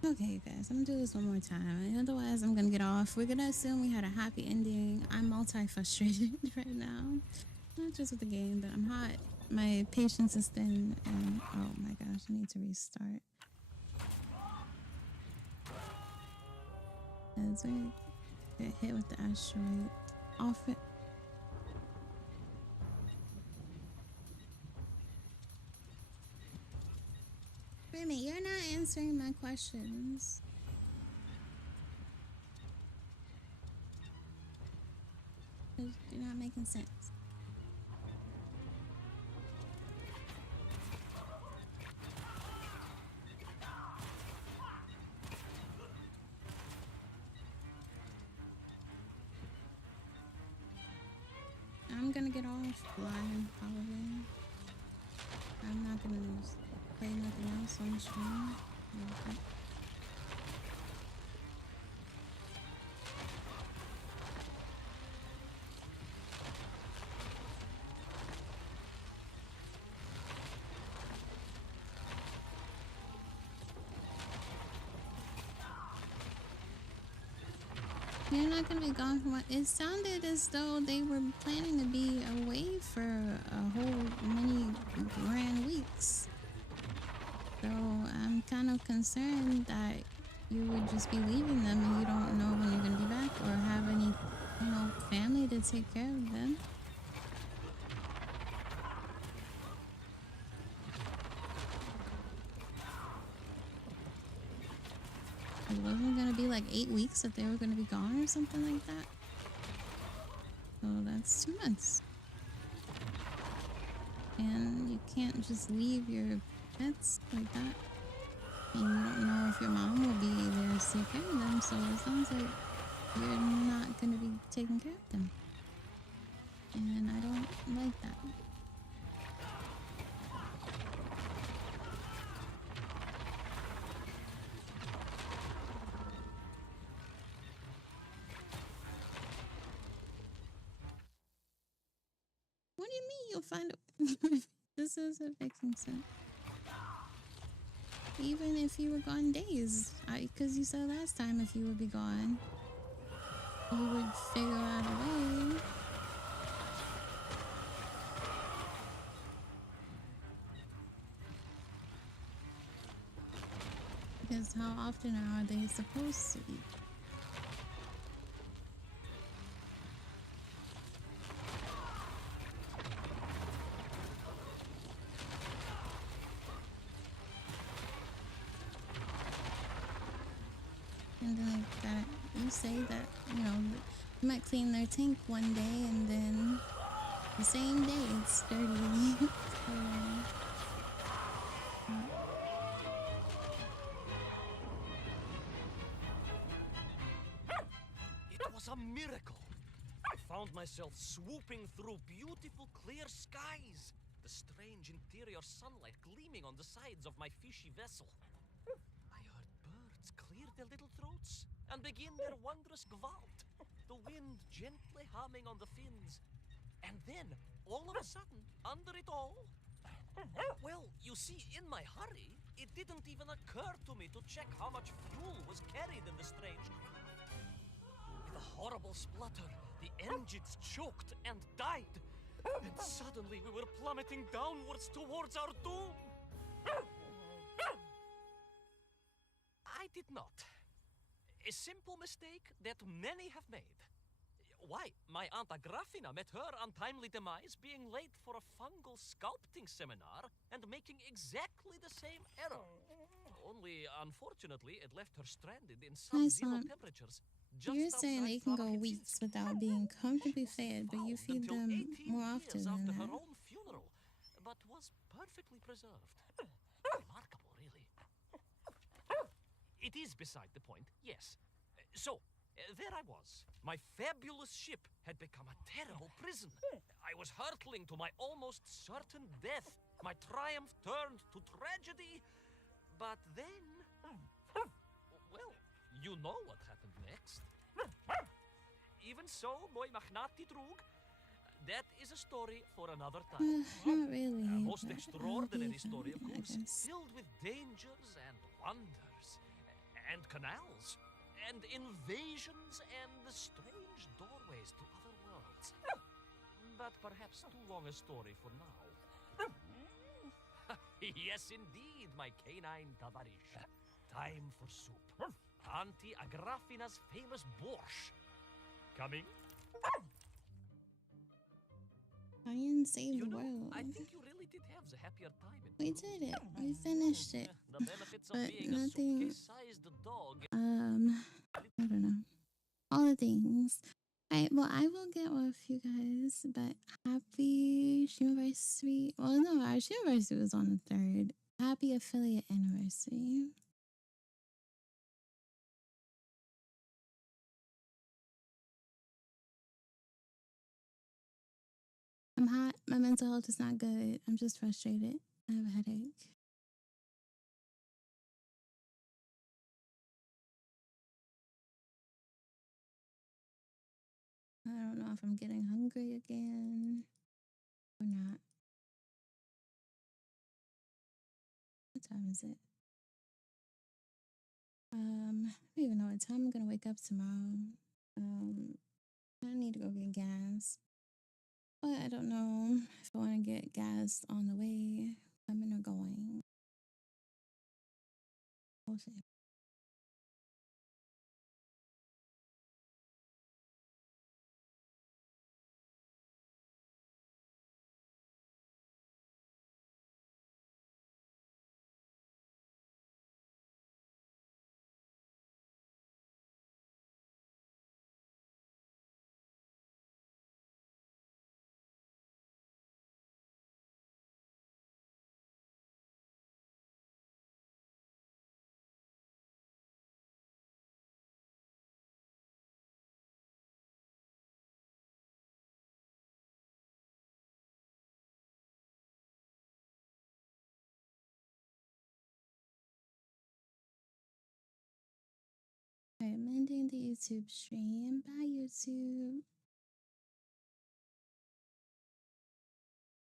Okay, you guys, I'm gonna do this one more time. Otherwise, I'm gonna get off. We're gonna assume we had a happy ending. I'm multi-frustrated right now. Not just with the game, but I'm hot. My patience is thin, and oh my gosh, I need to restart. As we get hit with the asteroid off it. Wait a minute, you're not answering my questions. You're not making sense. I'm gonna get off live, probably. I'm not gonna play nothing else on stream. Okay. You're not gonna be gone for what? It sounded as though they were planning to be away for a whole many grand weeks. So I'm kind of concerned that you would just be leaving them and you don't know when you're gonna be back or have any, family to take care of them. It wasn't gonna be like 8 weeks that they were gonna be gone or something like that. So that's 2 months. And you can't just leave your pets like that. And you don't know if your mom will be there to take care of them. So it sounds like you're not gonna be taking care of them. And I don't like that. What do you mean you'll find a... This isn't making sense. Even if you were gone days. Because you said last time if you would be gone, you would figure out a way. Because how often are they supposed to eat? and then you say that, you know, you might clean their tank one day and then the same day it's dirty. So, It was a miracle. I found myself swooping through beautiful clear skies, the strange interior sunlight gleaming on the sides of my fishy vessel. I heard birds clear their little throats and begin their wondrous gvalt, the wind gently humming on the fins. And then, all of a sudden, under it all, well, you see, in my hurry, it didn't even occur to me to check how much fuel was carried in the strange craft. With a horrible splutter, the engines choked and died. And suddenly we were plummeting downwards towards our doom. I did not. A simple mistake that many have made. Why, my Aunt Agrafina met her untimely demise being late for a fungal sculpting seminar and making exactly the same error. Only, unfortunately, it left her stranded in sub-zero temperatures. You're saying they can go weeks without being comfortably fed, but you feed them more often than after that. her own funeral, but was perfectly preserved. Remarkable, really. It is beside the point, yes. So, there I was. My fabulous ship had become a terrible prison. I was hurtling to my almost certain death. My triumph turned to tragedy. But then... well, you know what happened next. Even so, mooi magnati droog. That is a story for another time. Not really. A most but extraordinary I'll story, be of fine, I course, guess. filled with dangers and wonders, and canals, and invasions, and strange doorways to other worlds. But perhaps too long a story for now. Yes, indeed, my canine tavarish. Time for soup. Auntie Agrafina's famous borscht. Coming? Lion saved You the know, world. I think you really did have the happier time in We Peru. did it. We finished it. The benefits of But being a nothing. suitcase-sized dog. I don't know. All the things. Alright, well, I will get with you guys, but happy Shuniversary. Well, no, our Shuniversary was on the 3rd. Happy affiliate anniversary. I'm hot. My mental health is not good. I'm just frustrated. I have a headache. I don't know if I'm getting hungry again or not. What time is it? I don't even know what time I'm gonna wake up tomorrow. I need to go get gas. But I don't know if I want to get gas on the way, coming or going. We'll see. Alright, I'm ending the YouTube stream. Bye, YouTube.